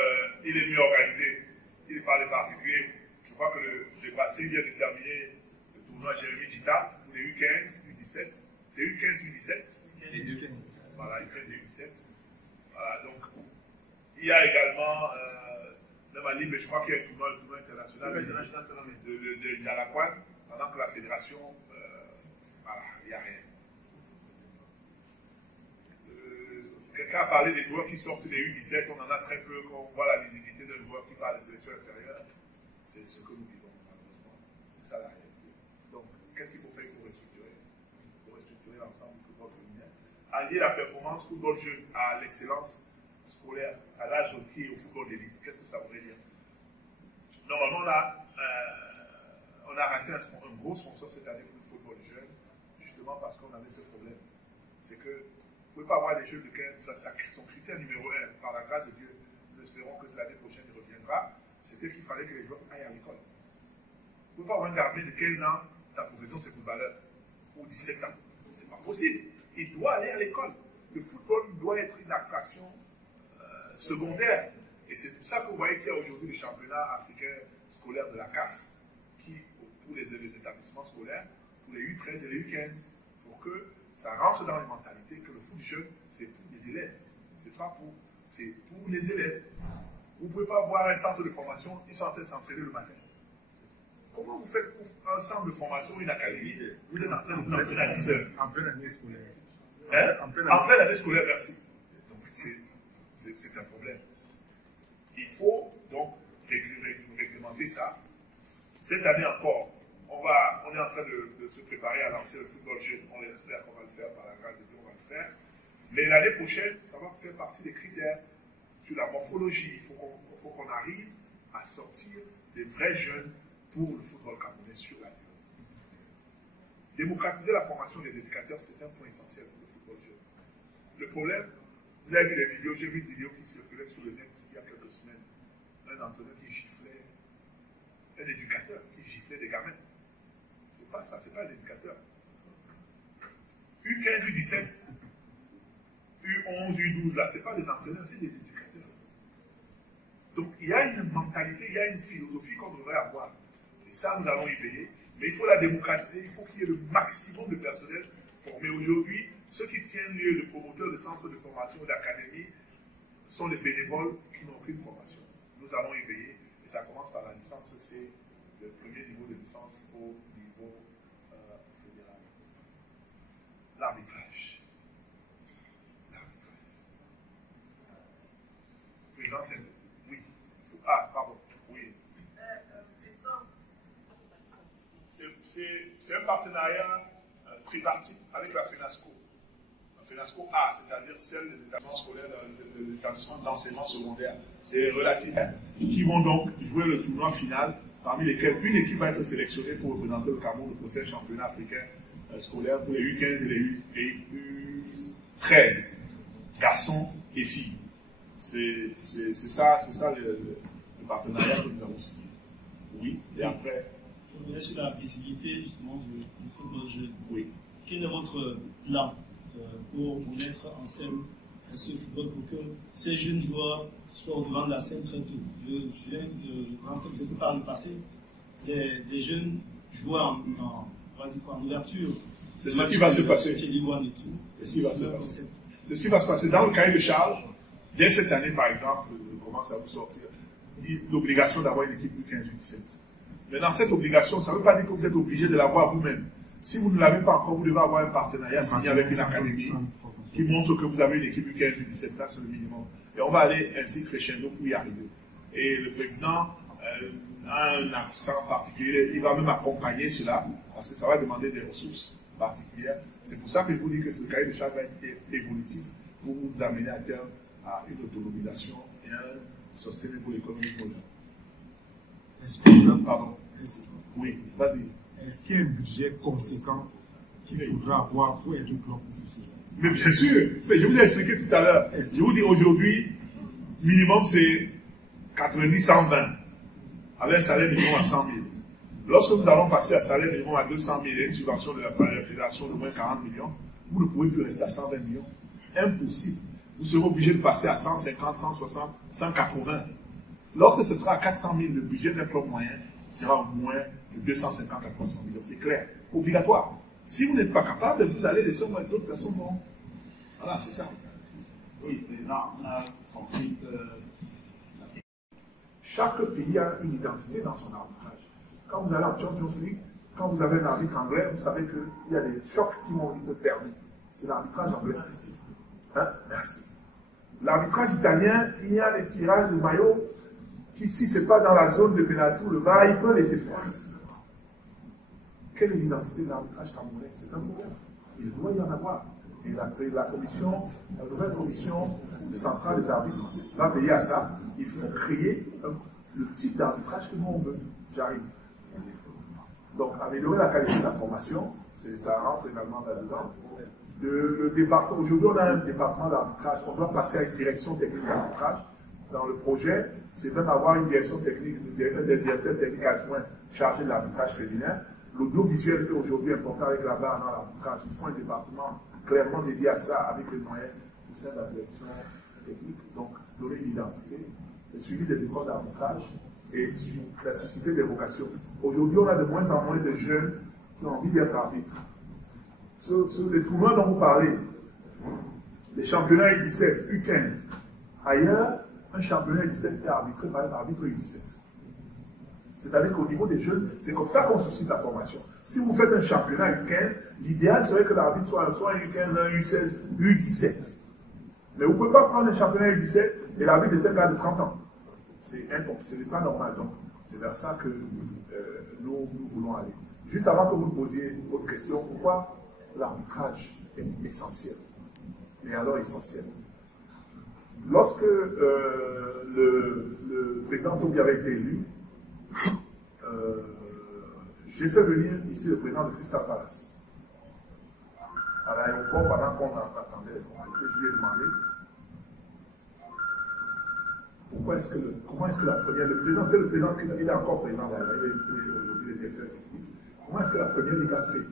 il est mieux organisé. Il n'est pas les particuliers. Je crois que le passé vient de terminer le tournoi Jérémy Gita pour les U15, U17. C'est U15, U17. Voilà, U15 et U17. Voilà, donc, il y a également, même à Lille, je crois qu'il y a un tournoi international de Yalaquan, pendant que la fédération, voilà, il n'y a rien. Quelqu'un a parlé des joueurs qui sortent des U17, on en a très peu, quand on voit la visibilité d'un joueur qui parle de sélection inférieure. C'est ce que nous vivons, malheureusement. C'est ça la réalité. Donc, qu'est-ce qu'il faut faire? Il faut restructurer. Il faut restructurer l'ensemble du football féminin. Allier la performance football jeune à l'excellence scolaire, à l'âge requis au football d'élite. Qu'est-ce que ça voudrait dire? Normalement, on a raté un gros sponsor cette année pour le football jeune, justement parce qu'on avait ce problème. C'est que vous ne pouvez pas avoir des jeunes de 15, son critère numéro 1, par la grâce de Dieu, nous espérons que l'année prochaine il reviendra, c'était qu'il fallait que les joueurs aillent à l'école. Vous ne pouvez pas avoir un gamin de 15 ans, sa profession c'est footballeur, ou 17 ans. Ce n'est pas possible. Il doit aller à l'école. Le football doit être une attraction secondaire. Et c'est pour ça que vous voyez qu'il y a aujourd'hui le championnat africain scolaire de la CAF, qui, pour les établissements scolaires, pour les U13 et les U15, pour que ça rentre dans les mentalités que le foot jeune, c'est pour les élèves. C'est pas pour, c'est pour les élèves. Vous ne pouvez pas voir un centre de formation, ils sont en train de s'entraîner le matin. Comment vous faites un centre de formation, une académie, vous êtes en train de vous entraîner à 10 heures? En pleine année scolaire. Hein? En pleine année scolaire, merci. Donc c'est un problème. Il faut donc réglementer ça. Cette année encore, on est en train de se préparer à lancer le football jeune. On espère qu'on va le faire par la grâce de Dieu, on va le faire. Mais l'année prochaine, ça va faire partie des critères sur la morphologie. Il faut qu'on arrive à sortir des vrais jeunes pour le football camerounais sur la durée. Démocratiser la formation des éducateurs, c'est un point essentiel pour le football jeune. Le problème, vous avez vu les vidéos, j'ai vu une vidéo qui circulait sur le net il y a quelques semaines. Un entraîneur qui giflait, un éducateur qui giflait des gamins. C'est pas ça, c'est pas un éducateur. U15, U17, U11, U12, là, c'est pas des entraîneurs, c'est des éducateurs. Donc il y a une mentalité, il y a une philosophie qu'on devrait avoir. Et ça, nous allons y veiller. Mais il faut la démocratiser, il faut qu'il y ait le maximum de personnel formé. Aujourd'hui, ceux qui tiennent lieu de promoteurs de centres de formation ou d'académie sont les bénévoles qui n'ont aucune formation. Nous allons y veiller. Et ça commence par la licence C, le premier niveau de licence au niveau fédéral. L'arbitrage. Président, oui. Ah, pardon. Oui. C'est un partenariat tripartite avec la FENASCO. La FENASCO A, c'est-à-dire celle des établissements scolaires de l'établissement d'enseignement secondaire. C'est relatif. Qui vont donc jouer le tournoi final, parmi lesquels une équipe va être sélectionnée pour représenter le Cameroun au prochain championnat africain scolaire pour les U15 et les U13, garçons et filles. C'est ça le partenariat que nous avons signé. Oui, et après. Je voudrais sur la visibilité justement du football jeune. Oui. Quel est votre plan pour mettre en scène ce football pour que ces jeunes joueurs soient au devant de la scène très tôt? Je me souviens que par le passé, des jeunes jouaient en ouverture. C'est ce qui va se passer. C'est ce qui va se passer. Dans le cahier de charge, dès cette année par exemple, commence à vous sortir l'obligation d'avoir une équipe U15, U17. Maintenant, cette obligation, ça ne veut pas dire que vous êtes obligé de l'avoir vous-même. Si vous ne l'avez pas encore, vous devez avoir un partenariat signé avec une académie qui montre que vous avez une équipe U15, U17, ça c'est le minimum. Et on va aller ainsi crescendo pour y arriver. Et le président a un accent particulier, il va même accompagner cela, parce que ça va demander des ressources particulières. C'est pour ça que je vous dis que ce cahier de charge va être évolutif pour vous amener à terme à une autonomisation et un sustainable economic model. Est-ce que pardon. Oui, vas-y. Est-ce qu'il y a un budget conséquent qu'il faudra avoir pour être club professionnel? Mais bien sûr, mais je vous ai expliqué tout à l'heure. Je vous dis aujourd'hui, minimum c'est 90-120, avec un salaire minimum à 100 000. Lorsque nous allons passer à salaire minimum à 200 000 et une subvention de la fédération de moins 40 millions, vous ne pouvez plus rester à 120 millions. Impossible. Vous serez obligé de passer à 150, 160, 180. Lorsque ce sera à 400 000, le budget d'un club moyen sera au moins de 250 à 300 millions. C'est clair, obligatoire. Si vous n'êtes pas capable, vous allez laisser au moins d'autres personnes vont. Voilà, c'est ça. Oui, président, on a compris que chaque pays a une identité dans son arbitrage. Quand vous allez en Champions League, quand vous avez un arbitre anglais, vous savez qu'il y a des chocs qui vont être permis. C'est l'arbitrage anglais. Hein? Merci. L'arbitrage italien, il y a des tirages de maillots qui, si ce n'est pas dans la zone de pénalty ou le VAR, il peut laisser faire. Quelle est l'identité de l'arbitrage camerounais? C'est un problème. Il doit y en avoir. Et la commission, la nouvelle commission centrale des arbitres va veiller à ça. Il faut créer le type d'arbitrage que nous on veut. J'arrive. Donc, améliorer la qualité de la formation, ça rentre également là-dedans. Le département, aujourd'hui, on a un département d'arbitrage. On doit passer à une direction technique d'arbitrage. Dans le projet, c'est même avoir une direction technique, des directeurs techniques adjoints chargés de l'arbitrage féminin. L'audiovisuel est aujourd'hui important avec la barre dans l'arbitrage. Il faut un département clairement dédié à ça, avec les moyens au sein de la direction technique, donc donner une identité, le suivi des écoles d'arbitrage et la société des vocations. Aujourd'hui, on a de moins en moins de jeunes qui ont envie d'être arbitres. Sur les tournois dont vous parlez, les championnats U17, U15, ailleurs, un championnat U17 est arbitré par un arbitre U17. C'est-à-dire qu'au niveau des jeunes, c'est comme ça qu'on suscite la formation. Si vous faites un championnat U15, l'idéal serait que l'arbitre soit un U15, un U16, U17. Mais vous ne pouvez pas prendre un championnat U17 et l'arbitre est un gars de 30 ans. C'est pas normal. Donc, c'est vers ça que nous voulons aller. Juste avant que vous me posiez votre question, pourquoi l'arbitrage est essentiel? Mais alors essentiel. Lorsque le président Tobi avait été élu, j'ai fait venir ici le président de Crystal Palace. À l'aéroport, pendant qu'on attendait les formalités, je lui ai demandé comment est-ce que la première, le président, c'est le président, il est encore président, aujourd'hui le directeur technique, comment est-ce que la première ligue a fait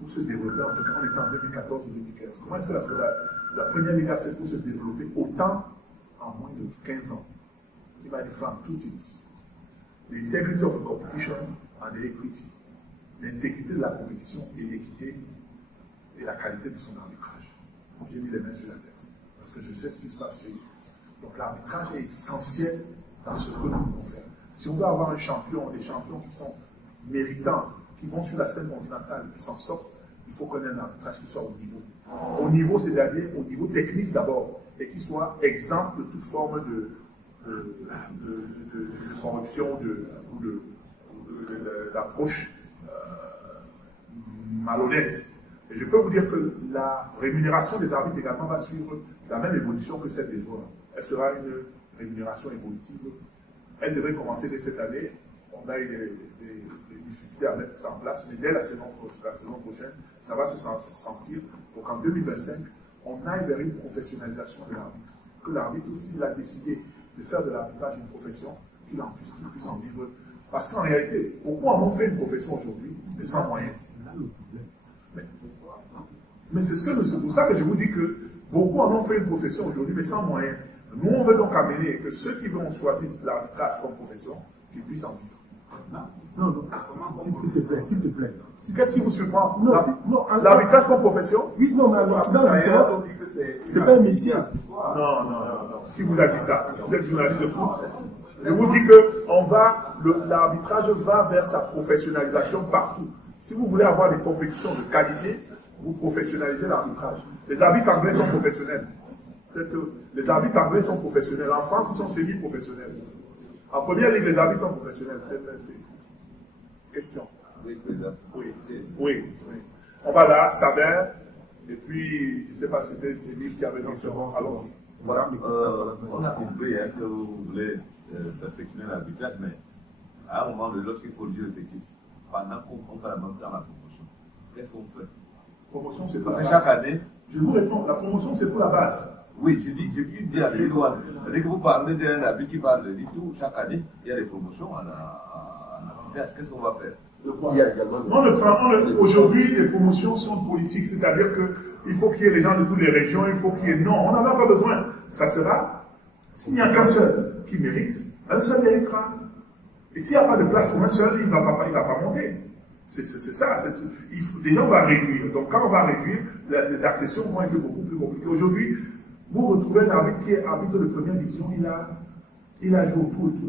pour se développer, en tout cas on était en 2014 ou 2015, comment est-ce que la première ligue a fait pour se développer autant en moins de 15 ans? Il m'a dit, Frank, two things. The integrity of a competition and the equity. L'intégrité de la compétition et l'équité et la qualité de son arbitrage. J'ai mis les mains sur la tête parce que je sais ce qui se passe chez lui. Donc l'arbitrage est essentiel dans ce que nous voulons faire. Si on veut avoir un champion, des champions qui sont méritants, qui vont sur la scène continentale, qui s'en sortent, il faut qu'on ait un arbitrage qui soit au niveau. Au niveau, c'est-à-dire au niveau technique d'abord, et qui soit exempt de toute forme de corruption ou d'approche malhonnête. Et je peux vous dire que la rémunération des arbitres également va suivre la même évolution que celle des joueurs. Elle sera une rémunération évolutive. Elle devrait commencer dès cette année. On a eu des difficultés à mettre ça en place, mais dès la saison prochaine, ça va se sentir pour qu'en 2025, on aille vers une professionnalisation de l'arbitre. Que l'arbitre aussi, il a décidé de faire de l'arbitrage une profession, qu'il puisse en vivre. Parce qu'en réalité, beaucoup en ont fait une profession aujourd'hui, mais sans moyens. Mais c'est pour ça que je vous dis que beaucoup en ont fait une profession aujourd'hui, mais sans moyens. Nous, on veut donc amener que ceux qui vont choisir l'arbitrage comme profession, qu'ils puissent en vivre. Non, s'il te plaît, s'il te plaît. Qu'est-ce qui vous surprend? Non, l'arbitrage comme profession? Oui, non, mais l'accident, justement, c'est pas un métier. Non. Qui vous a dit ça? Vous êtes journaliste de foot? Je vous dis que l'arbitrage va vers sa professionnalisation partout. Si vous voulez avoir des compétitions de qualité, vous professionnalisez l'arbitrage. Les arbitres anglais sont professionnels. Peut-être que les arbitres anglais sont professionnels. En France, ils sont semi-professionnels. En première ligue, les arbitres sont professionnels. C'est question. Oui. On va là, Saber, et puis, je ne sais pas si c'était Céline qui avait dit ça. Alors, voilà, on a compris que vous voulez perfectionner l'arbitrage, mais à un moment donné, lorsqu'il faut le dire effectif, pendant qu'on fait la montée dans la promotion, qu'est-ce qu'on fait? Promotion, c'est pour la base. Chaque année. Je vous réponds, la promotion, c'est pour la base. Oui, je dis bien, dès que vous parlez d'un arbitre qui parle du tout, chaque année, il y a des promotions en arbitrage. Qu'est-ce qu'on va faire? Aujourd'hui, les promotions sont politiques, c'est-à-dire qu'il faut qu'il y ait les gens de toutes les régions, il faut qu'il y ait... Non, on n'en a pas besoin. Ça sera, s'il n'y a qu'un seul qui mérite, un seul méritera. Et s'il n'y a pas de place pour un seul, il ne va pas monter. C'est ça. Déjà, on va réduire. Donc, quand on va réduire, les accessions vont être beaucoup plus compliquées. Aujourd'hui, vous retrouvez un arbitre qui est arbitre de première division, il a joué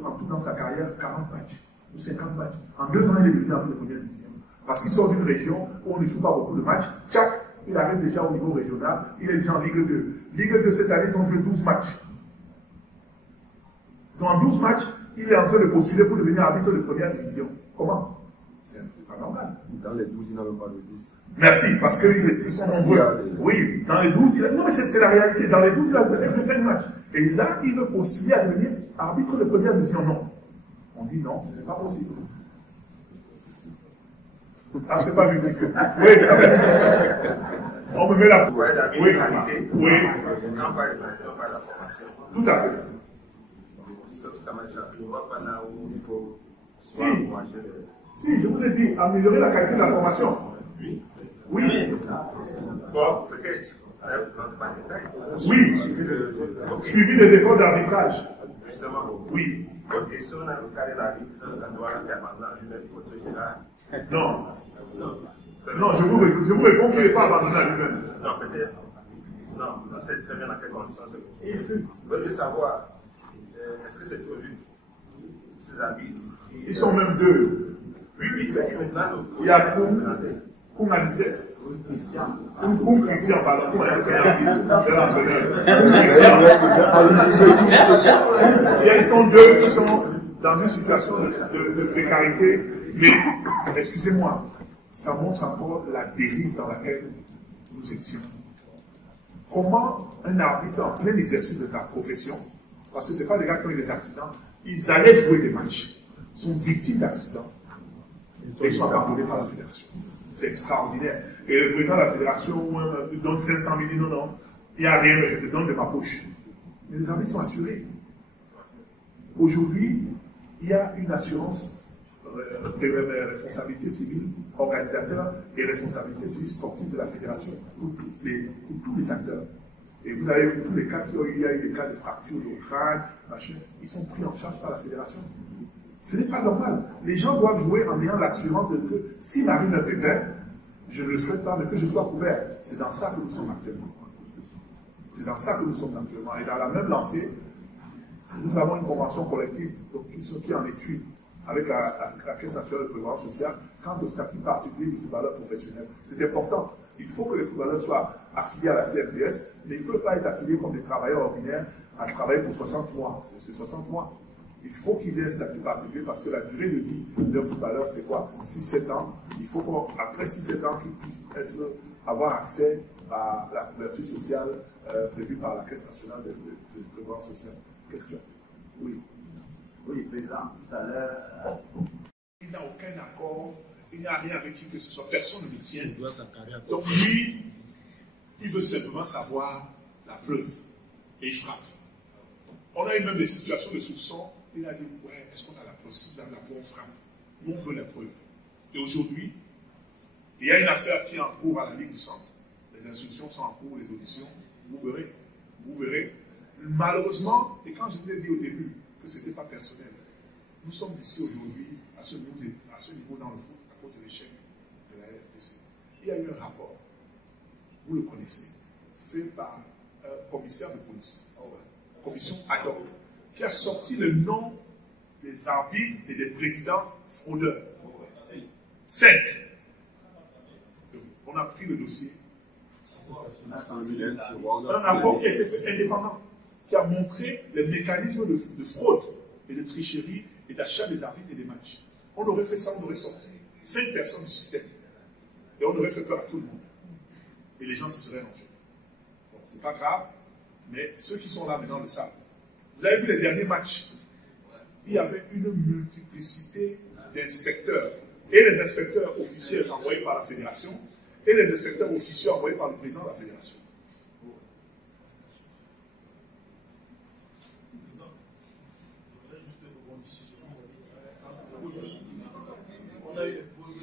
en tout dans sa carrière 40 matchs ou 50 matchs. En 2 ans, il est devenu arbitre de première division. Parce qu'il sort d'une région où on ne joue pas beaucoup de matchs. Tchac, il arrive déjà au niveau régional, il est déjà en Ligue 2. Ligue 2 cette année, ils ont joué 12 matchs. Donc en 12 matchs, il est en train de postuler pour devenir arbitre de première division. Comment? C'est pas normal. Dans les 12, il n'a même pas de 10. Merci, parce qu'ils sont nombreux. Oui, dans les 12, non mais c'est la réalité. Dans les 12, il a peut-être fait un match. Et là, il veut postuler à devenir arbitre de première division. Non. On dit non, ce n'est pas possible. Ah, c'est pas lui qui fait. Oui, ça va. On me met la... Oui. Tout à fait. Si, je vous ai dit, améliorer la qualité de la formation. Oui. Bon, peut-être. Oui, suivi des écoles d'arbitrage. Justement. Oui. Votre question dans le cas de l'arbitre, ça doit être abandonné à lui-même, votre général. Non. Non, je vous réponds qu'il n'est pas abandonné à lui-même. Non, peut-être. Non, on sait très bien dans quelles conditions c'est. Vous voulez savoir, est-ce que c'est prévu ces arbitres? Ils sont même deux. Oui, c'est maintenant. Il y a Koum à 17. Koum Christian, pardon. Koum à 17, c'est l'entraîneur. Ils sont deux qui sont dans une situation de précarité, mais, excusez-moi, ça montre encore la dérive dans laquelle nous étions. Comment un arbitre en plein exercice de ta profession, parce que ce n'est pas des gars qui ont eu des accidents, ils allaient jouer des matchs, sont victimes d'accidents, et sont abandonnés par la fédération. C'est extraordinaire. Et le président de la fédération donne 500 000, non, non, il n'y a rien, mais je te donne de ma poche. Mais les arbitres sont assurés. Aujourd'hui, il y a une assurance, responsabilité civile, organisateur et responsabilité civile sportive de la fédération pour tous les acteurs. Et vous avez vu tous les cas il y a eu des cas de fracture de crâne, machin, ils sont pris en charge par la fédération. Ce n'est pas normal. Les gens doivent jouer en ayant l'assurance de que s'il m'arrive un pépin, je ne le souhaite pas, mais que je sois couvert. C'est dans ça que nous sommes actuellement. C'est dans ça que nous sommes actuellement. Et dans la même lancée, nous avons une convention collective qui est en étude avec la Caisse nationale de prévoyance sociale quant au statut particulier du footballeur professionnel. C'est important. Il faut que les footballeurs soient affiliés à la CRDS, mais ils ne peuvent pas être affiliés comme des travailleurs ordinaires à travailler pour 60 mois. C'est 60 mois. Il faut qu'ils aient un statut particulier parce que la durée de vie d'un footballeur, c'est quoi? 6-7 ans. Il faut qu'après 6-7 ans, qu'ils puissent avoir accès à la couverture sociale prévue par la Caisse nationale de prévoyance sociale. Qu'est-ce que tu as fait? Oui. Oui, président, tout à l'heure. Il n'a aucun accord, il n'y a rien avec qui que ce soit, personne ne le tient. Donc lui, il veut simplement savoir la preuve. Et il frappe. On a eu même des situations de soupçon. Il a dit, ouais, est-ce qu'on a la preuve? Si vous avez la preuve, on frappe. Nous, on veut la preuve. Et aujourd'hui, il y a une affaire qui est en cours à la Ligue du Centre. Les instructions sont en cours, les auditions. Vous verrez. Vous verrez. Malheureusement, et quand je vous ai dit au début que ce n'était pas personnel, nous sommes ici aujourd'hui à ce niveau dans le foot à cause de l'échec de la LFPC. Il y a eu un rapport, vous le connaissez, fait par un commissaire de police, commission ad hoc, qui a sorti le nom des arbitres et des présidents fraudeurs. 5. On a pris le dossier. Un rapport qui a été fait indépendant, qui a montré les mécanismes de fraude et de tricherie et d'achat des arbitres et des matchs. On aurait fait ça, on aurait sorti 5 personnes du système. Et on aurait fait peur à tout le monde. Et les gens se seraient rangés. Bon, c'est pas grave, mais ceux qui sont là maintenant le savent. Vous avez vu les derniers matchs? Il y avait une multiplicité d'inspecteurs. Et les inspecteurs officiels envoyés par la fédération, et les inspecteurs officiels envoyés par le président de la fédération. On a eu des preuves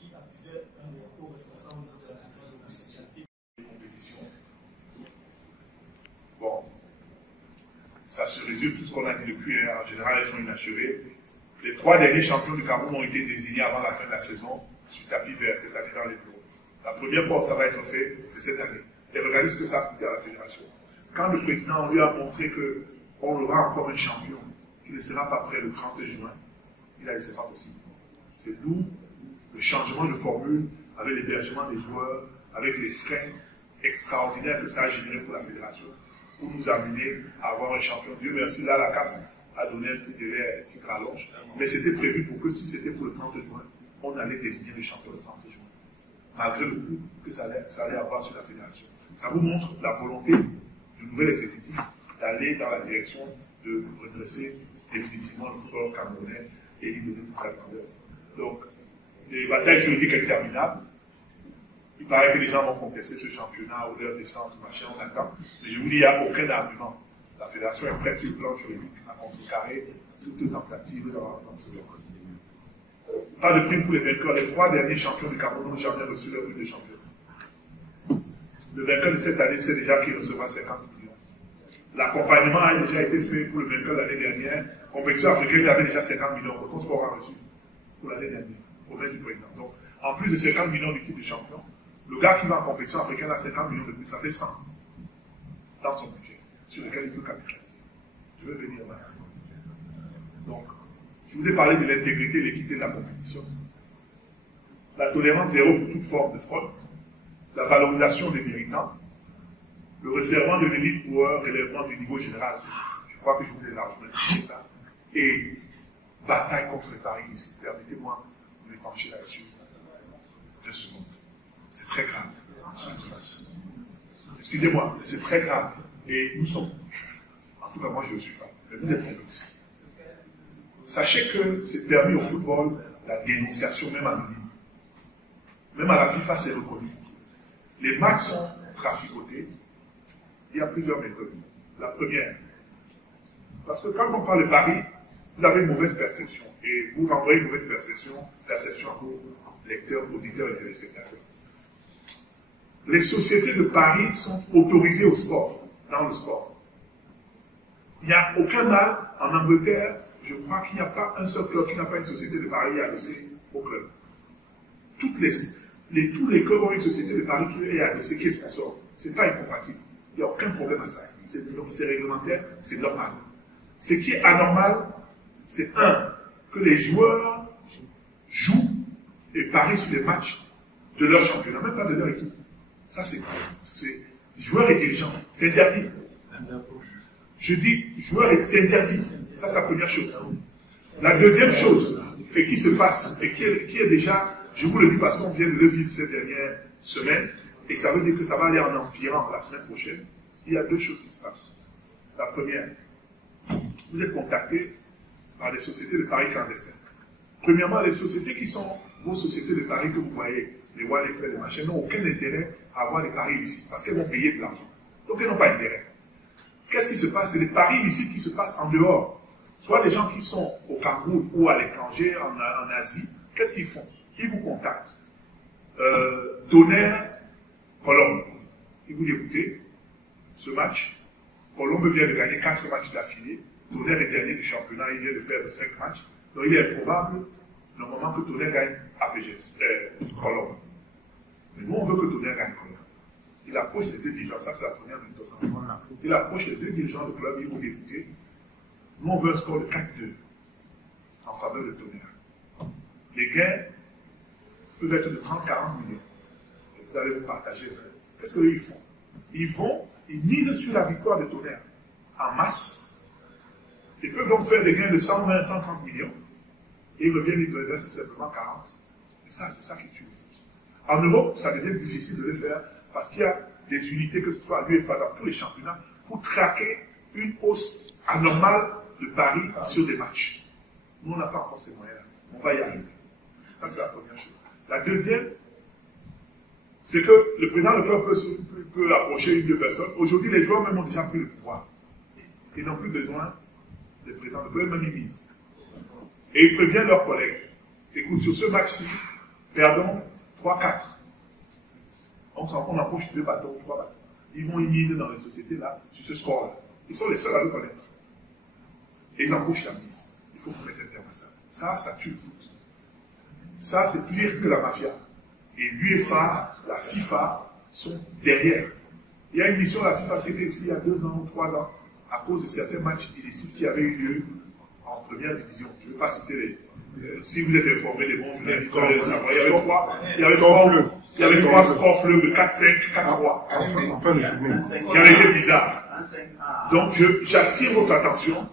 qui accusaient un des hauts responsables de la compétition. Bon, ça se résume tout ce qu'on a dit depuis. En général, elles sont inachevées. Les 3 derniers champions du Cameroun ont été désignés avant la fin de la saison sur tapis vert cette année dans les bureaux. La première fois où ça va être fait, c'est cette année. Et regardez ce que ça a coûté à la fédération. Quand le président lui a montré qu'on aura encore un champion qui ne sera pas prêt le 30 juin, il a dit c'est pas possible. C'est d'où le changement de formule avec l'hébergement des joueurs, avec les frais extraordinaires que ça a généré pour la fédération, pour nous amener à avoir un champion. Dieu merci, là la CAF a donné un petit délai, une petite rallonge, mais c'était prévu pour que si c'était pour le 30 juin, on allait désigner le champion le 30 juin, malgré le coup que ça allait avoir sur la fédération. Ça vous montre la volonté du nouvel exécutif d'aller dans la direction de redresser définitivement le football camerounais et lui donner toute la couleur. Donc, les batailles juridiques interminables. Il paraît que les gens vont contester ce championnat ou leur descente, machin, on attend. Mais je vous dis, il n'y a aucun argument. La fédération est prête sur le plan juridique à contrecarrer toute tentative dans ce genre. Pas de prime pour les vainqueurs. Les 3 derniers champions du Cameroun n'ont jamais reçu leur prime de champion. Le vainqueur de cette année sait déjà qu'il recevra 50 millions. L'accompagnement a déjà été fait pour le vainqueur de l'année dernière. Compétition africaine, il avait déjà 50 millions. Contre Sport a reçu pour l'année dernière, promesse du président. Donc, en plus de 50 millions du titre de champion, le gars qui va en compétition africaine a 50 millions de plus, ça fait 100 dans son budget, sur lequel il peut capitaliser. Je vais venir là. Donc, je vous ai parlé de l'intégrité et l'équité de la compétition. La tolérance zéro pour toute forme de fraude, la valorisation des méritants, le resserrement de l'élite pour un relèvement du niveau général. Je crois que je vous ai largement dit ça. Et bataille contre les paris ici. Permettez-moi de me pencher là-dessus 2 secondes. C'est très grave ce qui se passe. Excusez-moi, c'est très grave. Et nous sommes, en tout cas moi je ne le suis pas, mais vous êtes complices. Sachez que c'est permis au football la dénonciation même anonyme. Même à la FIFA, c'est reconnu. Les matchs sont traficotés. Il y a plusieurs méthodes. La première, parce que quand on parle de paris, vous avez une mauvaise perception. Et vous renvoyez une mauvaise perception à vos lecteurs, auditeurs et téléspectateurs. Les sociétés de paris sont autorisées au sport, dans le sport. Il n'y a aucun mal en Angleterre. Je crois qu'il n'y a pas un seul club qui n'a pas une société de paris adossée au club. Tous les clubs ont une société de paris qui est adossée, qui est sponsor. Ce n'est pas incompatible. Il n'y a aucun problème à ça. C'est réglementaire, c'est normal. Ce qui est anormal, c'est que les joueurs jouent et parient sur les matchs de leur championnat, même pas de leur équipe. Ça, c'est joueurs et dirigeants. C'est interdit. Je dis joueurs et c'est interdit. Ça, c'est la première chose. La deuxième chose, et qui se passe, et qui est déjà, je vous le dis parce qu'on vient de le vivre ces dernières semaines, et ça veut dire que ça va aller en empirant la semaine prochaine, il y a 2 choses qui se passent. La première, vous êtes contacté par des sociétés de paris clandestins. Premièrement, les sociétés qui sont vos sociétés de paris que vous voyez, les wallets, les machins, n'ont aucun intérêt à avoir des paris illicites, parce qu'elles vont payer de l'argent. Donc elles n'ont pas intérêt. Qu'est-ce qui se passe? C'est des paris illicites qui se passent en dehors. Soit les gens qui sont au Cameroun ou à l'étranger, en Asie, qu'est-ce qu'ils font? Ils vous contactent. Tonnerre, Colombe. Ils vous disent, écoutez, ce match, Colombe vient de gagner 4 matchs d'affilée. Tonnerre est dernier du championnat, il vient de perdre 5 matchs. Donc il est improbable, normalement, que Tonnerre gagne APGS, Colombe. Mais nous, on veut que Tonnerre gagne Colombe. Il approche les 2 dirigeants, ça c'est la première méthode. Il approche les 2 dirigeants du club, ils vous disent, écoutez, nous, on veut un score de 4-2 en faveur de Tonnerre. Les gains peuvent être de 30-40 millions. Et vous allez vous partager. Qu'est-ce qu'ils font? Ils misent sur la victoire de Tonnerre en masse. Ils peuvent donc faire des gains de 120-130 millions. Et ils reviennent, ils redressent simplement 40. Et ça, c'est ça qui tue le foot. En Europe, ça devient difficile de le faire parce qu'il y a des unités, que ce soit à l'UEFA, dans tous les championnats, pour traquer une hausse anormale de paris sur des matchs. Nous, on n'a pas encore ces moyens-là. On va y arriver. Ça, c'est la première chose. La deuxième, c'est que le président du club peut approcher une ou 2 personnes. Aujourd'hui, les joueurs même ont déjà pris le pouvoir. Ils n'ont plus besoin des présidents de club, même ils misent. Et ils préviennent leurs collègues. Écoute, sur ce match-ci, perdons 3-4. On approche 2 bâtons, 3 bâtons. Ils vont y miser dans les sociétés-là, sur ce score-là. Ils sont les seuls à le connaître. Et ils embauchent la mise. Il faut qu'on mette un terme à ça. Ça tue le foot. Ça, c'est pire que la mafia. Et l'UEFA, la FIFA sont derrière. Il y a une mission de la FIFA qui était ici il y a 2 ans ou 3 ans, à cause de certains matchs illicites qui avaient eu lieu en première division. Je ne vais pas citer les. Si vous êtes informés des bons journalistes, vous allez le savoir. Il y avait 3 scores fleuves de 4-5, 4-3. Qui avaient été bizarres. Donc, j'attire votre attention.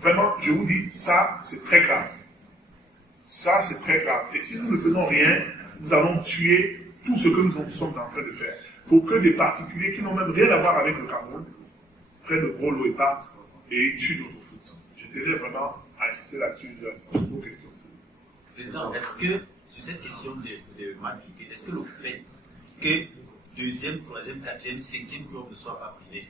Vraiment, je vous dis, ça, c'est très grave. Ça, c'est très grave. Et si nous ne faisons rien, nous allons tuer tout ce que nous sommes en train de faire. Pour que des particuliers qui n'ont même rien à voir avec le Cameroun prennent le gros lot et partent et tuent notre foot. Je tenais vraiment à insister là-dessus. Vos questions. Président, est-ce que, sur cette question de match, est-ce que le fait que 2e, 3e, 4e, 5e club ne soit pas privé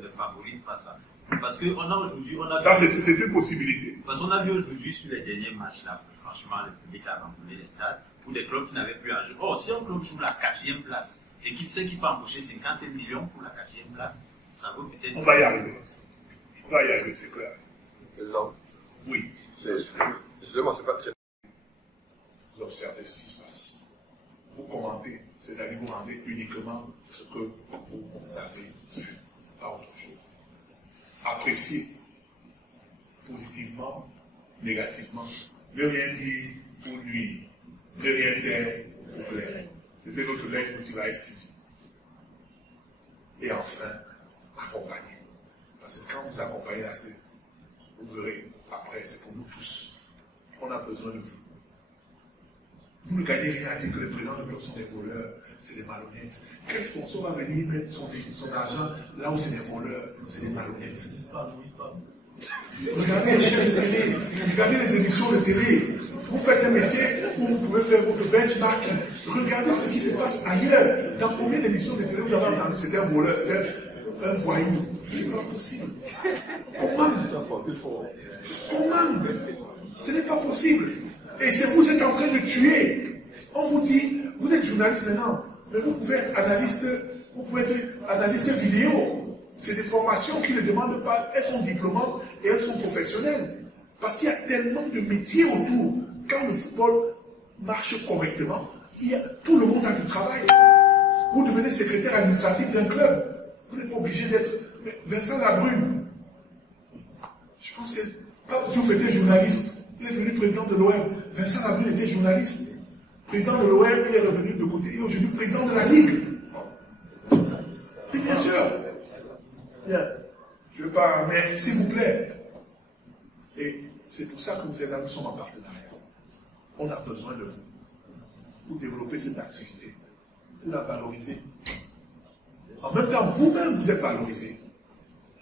ne favorise pas ça? Parce qu'on a aujourd'hui. Ça, c'est une possibilité. Parce qu'on a vu aujourd'hui sur les derniers matchs là, franchement, le public a rempli les stades pour des clubs qui n'avaient plus à jouer. Oh, si un club joue la 4e place et qu'il sait qu'il peut embaucher 50 millions pour la 4e place, ça vaut peut-être... On va y arriver. On va y arriver, c'est clair. Président. Oui. Justement, c'est pas... Vous observez ce qui se passe. Vous commentez, c'est-à-dire vous rendez uniquement ce que vous avez vu, pas autre chose. Appréciez positivement, négativement, ne rien dire pour nuire, ne rien taire pour plaire. C'était notre lettre motivation. Et enfin, accompagner. Parce que quand vous accompagnez la scène, vous verrez, après, c'est pour nous tous. On a besoin de vous. Vous ne gagnez rien à dire que les présidents de club sont des voleurs, c'est des malhonnêtes. Quel sponsor va venir mettre son argent là où c'est des voleurs, c'est des malhonnêtes? Regardez les chaînes de télé, regardez les émissions de télé. Vous faites un métier où vous pouvez faire votre benchmarking. Regardez ce qui se passe ailleurs. Dans combien d'émissions de télé vous avez entendu c'était un voleur, c'était un voyou? C'est pas possible. Comment? Comment? Ce n'est pas possible. Et c'est vous êtes en train de tuer. On vous dit, vous êtes journaliste maintenant, mais vous pouvez être analyste vidéo. C'est des formations qui ne demandent pas, elles sont diplômantes et elles sont professionnelles. Parce qu'il y a tellement de métiers autour. Quand le football marche correctement, tout le monde a du travail. Vous devenez secrétaire administratif d'un club. Vous n'êtes pas obligé d'être Vincent Labrune. Je pense que Pape Diouf était journaliste. Il est devenu président de l'OM. Vincent Labrune était journaliste. Président de l'OM, il est revenu de côté. Il est aujourd'hui président de la Ligue. Et bien sûr. Bien. Je ne veux pas, mais s'il vous plaît. Et c'est pour ça que vous êtes là, nous sommes en partenariat. On a besoin de vous pour développer cette activité, pour la valoriser. En même temps, vous-même, vous êtes valorisés.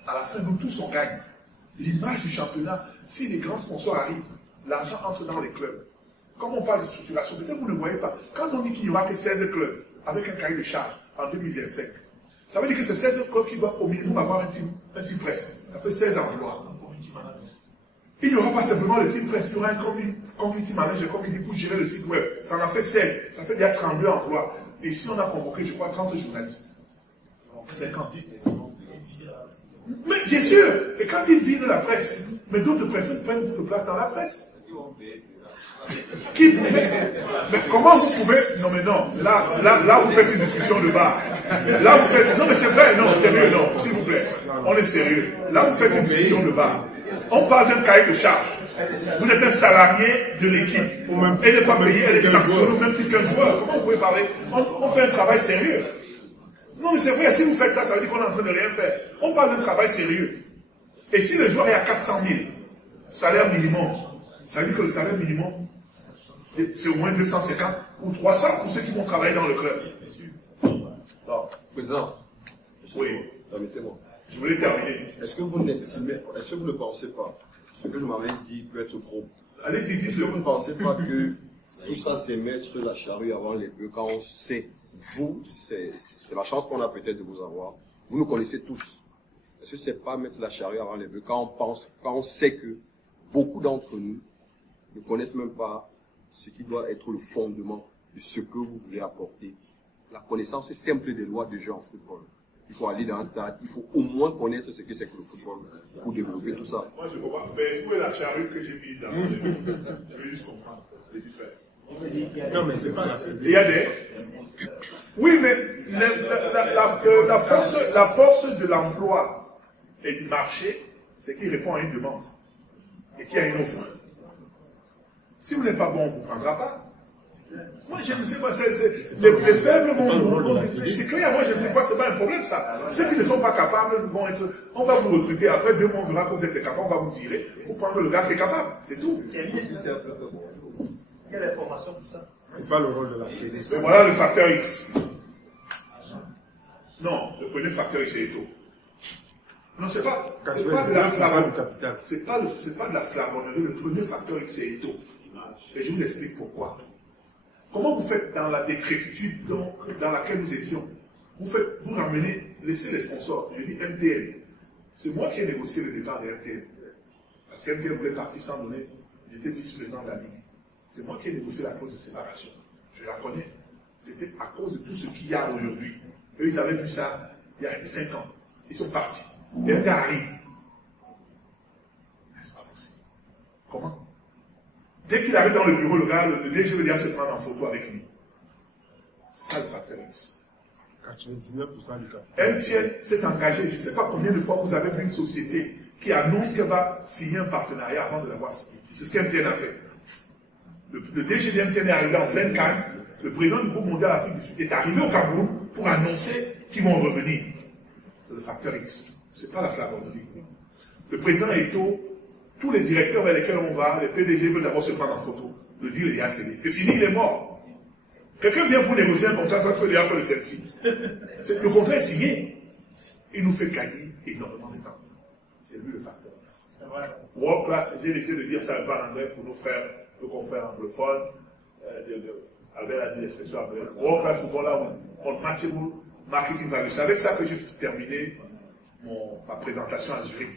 À la fin, nous tous, on gagne. L'image du championnat, si les grands sponsors arrivent, l'argent entre dans les clubs. Comme on parle de structuration, peut-être vous ne voyez pas. Quand on dit qu'il n'y aura que 16 clubs avec un cahier de charges en 2025, ça veut dire que c'est 16 clubs qui doivent au minimum avoir un team presse. Ça fait 16 emplois. Il n'y aura pas simplement le team presse, il y aura un community manager, comme il dit, pour gérer le site web. Ça en a fait 16. Ça fait déjà 32 emplois. Et ici, on a convoqué, je crois, 30 journalistes. 50. Mais bien sûr, et quand ils vident la presse, mais d'autres personnes prennent votre place dans la presse. Mais comment vous pouvez... Non mais non, là vous faites une discussion de bar. Là vous faites... Non mais c'est vrai, non, sérieux, non, s'il vous plaît. On est sérieux. Là vous faites une discussion de bar. On parle d'un cahier de charge. Vous êtes un salarié de l'équipe. Elle n'est pas payée, elle est sanctionnée au même titre qu'un joueur. Comment vous pouvez parler? On fait un travail sérieux. Non mais c'est vrai, si vous faites ça, ça veut dire qu'on est en train de rien faire. On parle d'un travail sérieux. Et si le joueur est à 400 000, salaire minimum, ça veut dire que le salaire minimum, c'est au moins 250 ou 300 pour ceux qui vont travailler dans le club. Alors, président, oui. Permettez-moi. Je voulais terminer. Est-ce que vous ne pensez pas, ce que je m'avais dit peut être gros? Allez-y, dites-le. Est-ce que vous ne pensez pas que tout ça, c'est mettre la charrue avant les bœufs quand on sait, vous, c'est la chance qu'on a peut-être de vous avoir. Vous nous connaissez tous. Est-ce que c'est pas mettre la charrue avant les bœufs quand on sait que beaucoup d'entre nous ne connaissent même pas ce qui doit être le fondement de ce que vous voulez apporter. La connaissance simple des lois de jeu en football. Il faut aller dans un stade, il faut au moins connaître ce que c'est que le football pour développer tout ça. Moi je comprends. Mais où est la charrue que j'ai mise dans le jeu? Je veux juste comprendre. C'est différent. Non mais c'est pas la... Il y a des... Oui, mais la force de l'emploi et du marché, c'est qu'il répond à une demande et qu'il y a une offre. Si vous n'êtes pas bon, on ne vous prendra pas. Moi, je ne sais pas, les faibles vont... C'est clair, moi, je ne sais pas, c'est pas un problème, ça. Ceux qui ne sont pas capables vont être... On va vous recruter, après 2 mois, on verra que vous êtes capable, on va vous virer, vous prendre le gars qui est capable, c'est tout. Quelle est l'information pour ça? C'est pas le rôle de la fédération. Mais voilà le facteur X. Non, le premier facteur X, c'est Eto. Non, c'est pas de la flagonnerie. C'est pas de la flagonnerie. Le premier facteur X, c'est Eto. Et je vous explique pourquoi. Comment vous faites dans la décrépitude dans laquelle nous étions? Vous ramenez, laissez les sponsors. Je dis MTN. C'est moi qui ai négocié le départ de MTN. Parce que MTN voulait partir sans donner. J'étais vice-président de la Ligue. C'est moi qui ai négocié la clause de séparation. Je la connais. C'était à cause de tout ce qu'il y a aujourd'hui. Eux, ils avaient vu ça il y a 5 ans. Ils sont partis. Et un gars arrive. Mais c'est pas possible. Comment? Dès qu'il arrive dans le bureau, le gars, le DG veut dire se prendre en photo avec lui. C'est ça le facteur X. 99% du cas. MTN s'est engagé, je ne sais pas combien de fois vous avez vu une société qui annonce qu'elle va signer un partenariat avant de l'avoir signé. C'est ce qu'MTN a fait. Le DG de MTN est arrivé en pleine calme. Le président du groupe mondial Afrique du Sud est arrivé au Cameroun pour annoncer qu'ils vont revenir. C'est le facteur X. Ce n'est pas la flagornerie. Le président Eto'o, tous les directeurs vers lesquels on va, les PDG veulent d'abord se prendre en photo. Le deal est assez. C'est fini, il est mort. Quelqu'un vient pour négocier un contrat, toi tu veux déjà faire le selfie. Le contrat est signé. Il nous fait gagner énormément de temps. C'est lui le facteur X. World class, j'ai essayé de dire ça un peu en anglais pour nos frères, nos confrères anglophones. Albert a dit l'expression anglaise. World class footballer unmatchable marketing value. C'est avec ça que j'ai terminé ma présentation à Zurich.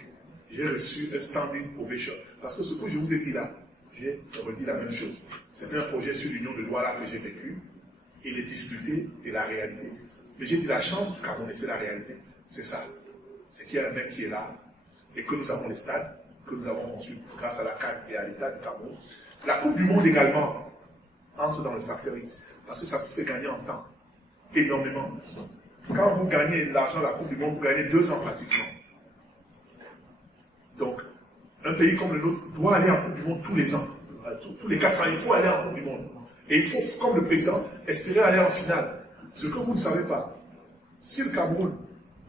J'ai reçu un standing ovation. Parce que ce que je vous ai dit là, j'ai redit la même chose. C'était un projet sur l'union de Douala que j'ai vécu, et les difficultés et la réalité. Mais j'ai dit la chance du Cameroun, et c'est la réalité. C'est ça. C'est qu'il y a un mec qui est là, et que nous avons les stades, que nous avons conçus grâce à la CAN et à l'État du Cameroun. La Coupe du Monde également entre dans le facteur X, parce que ça vous fait gagner en temps, énormément. Quand vous gagnez de l'argent à la Coupe du Monde, vous gagnez 2 ans pratiquement. Donc, un pays comme le nôtre doit aller en Coupe du Monde tous les ans. Tous les 4 ans, il faut aller en Coupe du Monde. Et il faut, comme le président, espérer aller en finale. Ce que vous ne savez pas, si le Cameroun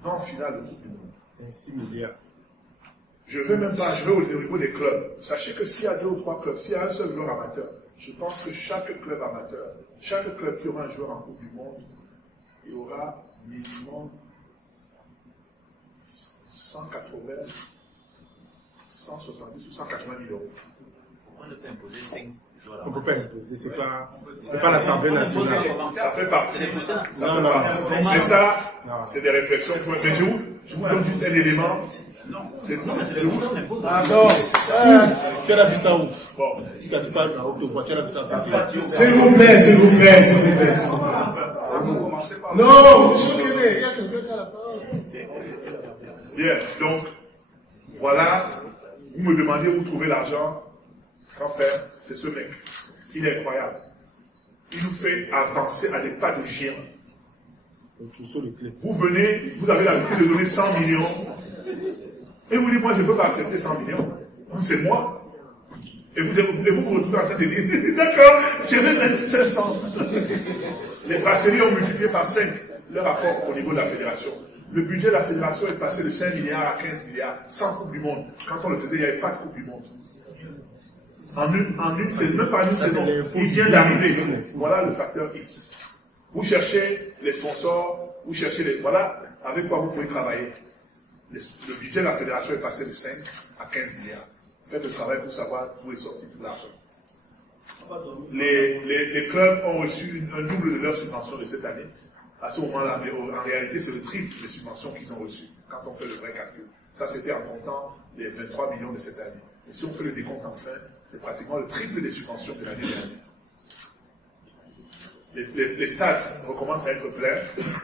va en finale de Coupe du Monde, 6 milliards. Je ne vais même pas jouer au niveau des clubs. Sachez que s'il y a 2 ou 3 clubs, s'il y a un seul joueur amateur, je pense que chaque club amateur, chaque club qui aura un joueur en Coupe du Monde, il y aura minimum 180, 170 ou 180 000 euros. Pourquoi ne pas imposer 5 joueurs? On ne peut pas imposer, c'est pas l'Assemblée nationale. Ça fait partie. C'est ça, c'est des réflexions. Mais je vous donne juste un élément. Ah non, tu as vu ça où? Bon, tu parles en haute voix, tu as vu ça où? S'il vous plaît, s'il vous plaît, s'il vous plaît. Non, monsieur Kébé, il y a quelqu'un qui a la parole. Bien, donc, voilà, vous me demandez où trouver l'argent. Grand frère, c'est ce mec. Il est incroyable. Il nous fait avancer à des pas de géant. Vous venez, vous avez l'habitude de donner 100 millions. Et vous dites, moi, je ne peux pas accepter 100 millions. C'est moi. Et vous vous retrouvez en train de dire, d'accord, je vais mettre 500. Les brasseries ont multiplié par 5 leur rapport au niveau de la fédération. Le budget de la fédération est passé de 5 milliards à 15 milliards, sans Coupe du Monde. Quand on le faisait, il n'y avait pas de Coupe du Monde. En une saison, même pas une saison, il vient d'arriver. Voilà le facteur X. Vous cherchez les sponsors, vous cherchez les... Voilà avec quoi vous pouvez travailler. Le budget de la fédération est passé de 5 à 15 milliards. Faites le travail pour savoir d'où est sorti tout l'argent. Les clubs ont reçu un double de leur subvention de cette année. À ce moment-là, mais en réalité, c'est le triple des subventions qu'ils ont reçues, quand on fait le vrai calcul. Ça, c'était en comptant les 23 millions de cette année. Et si on fait le décompte en fin, c'est pratiquement le triple des subventions de l'année dernière. Les stades recommencent à être pleins.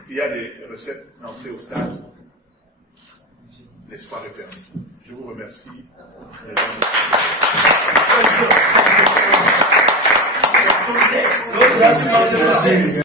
Il y a des recettes d'entrée au stade. L'espoir est permis. Je vous remercie. Merci.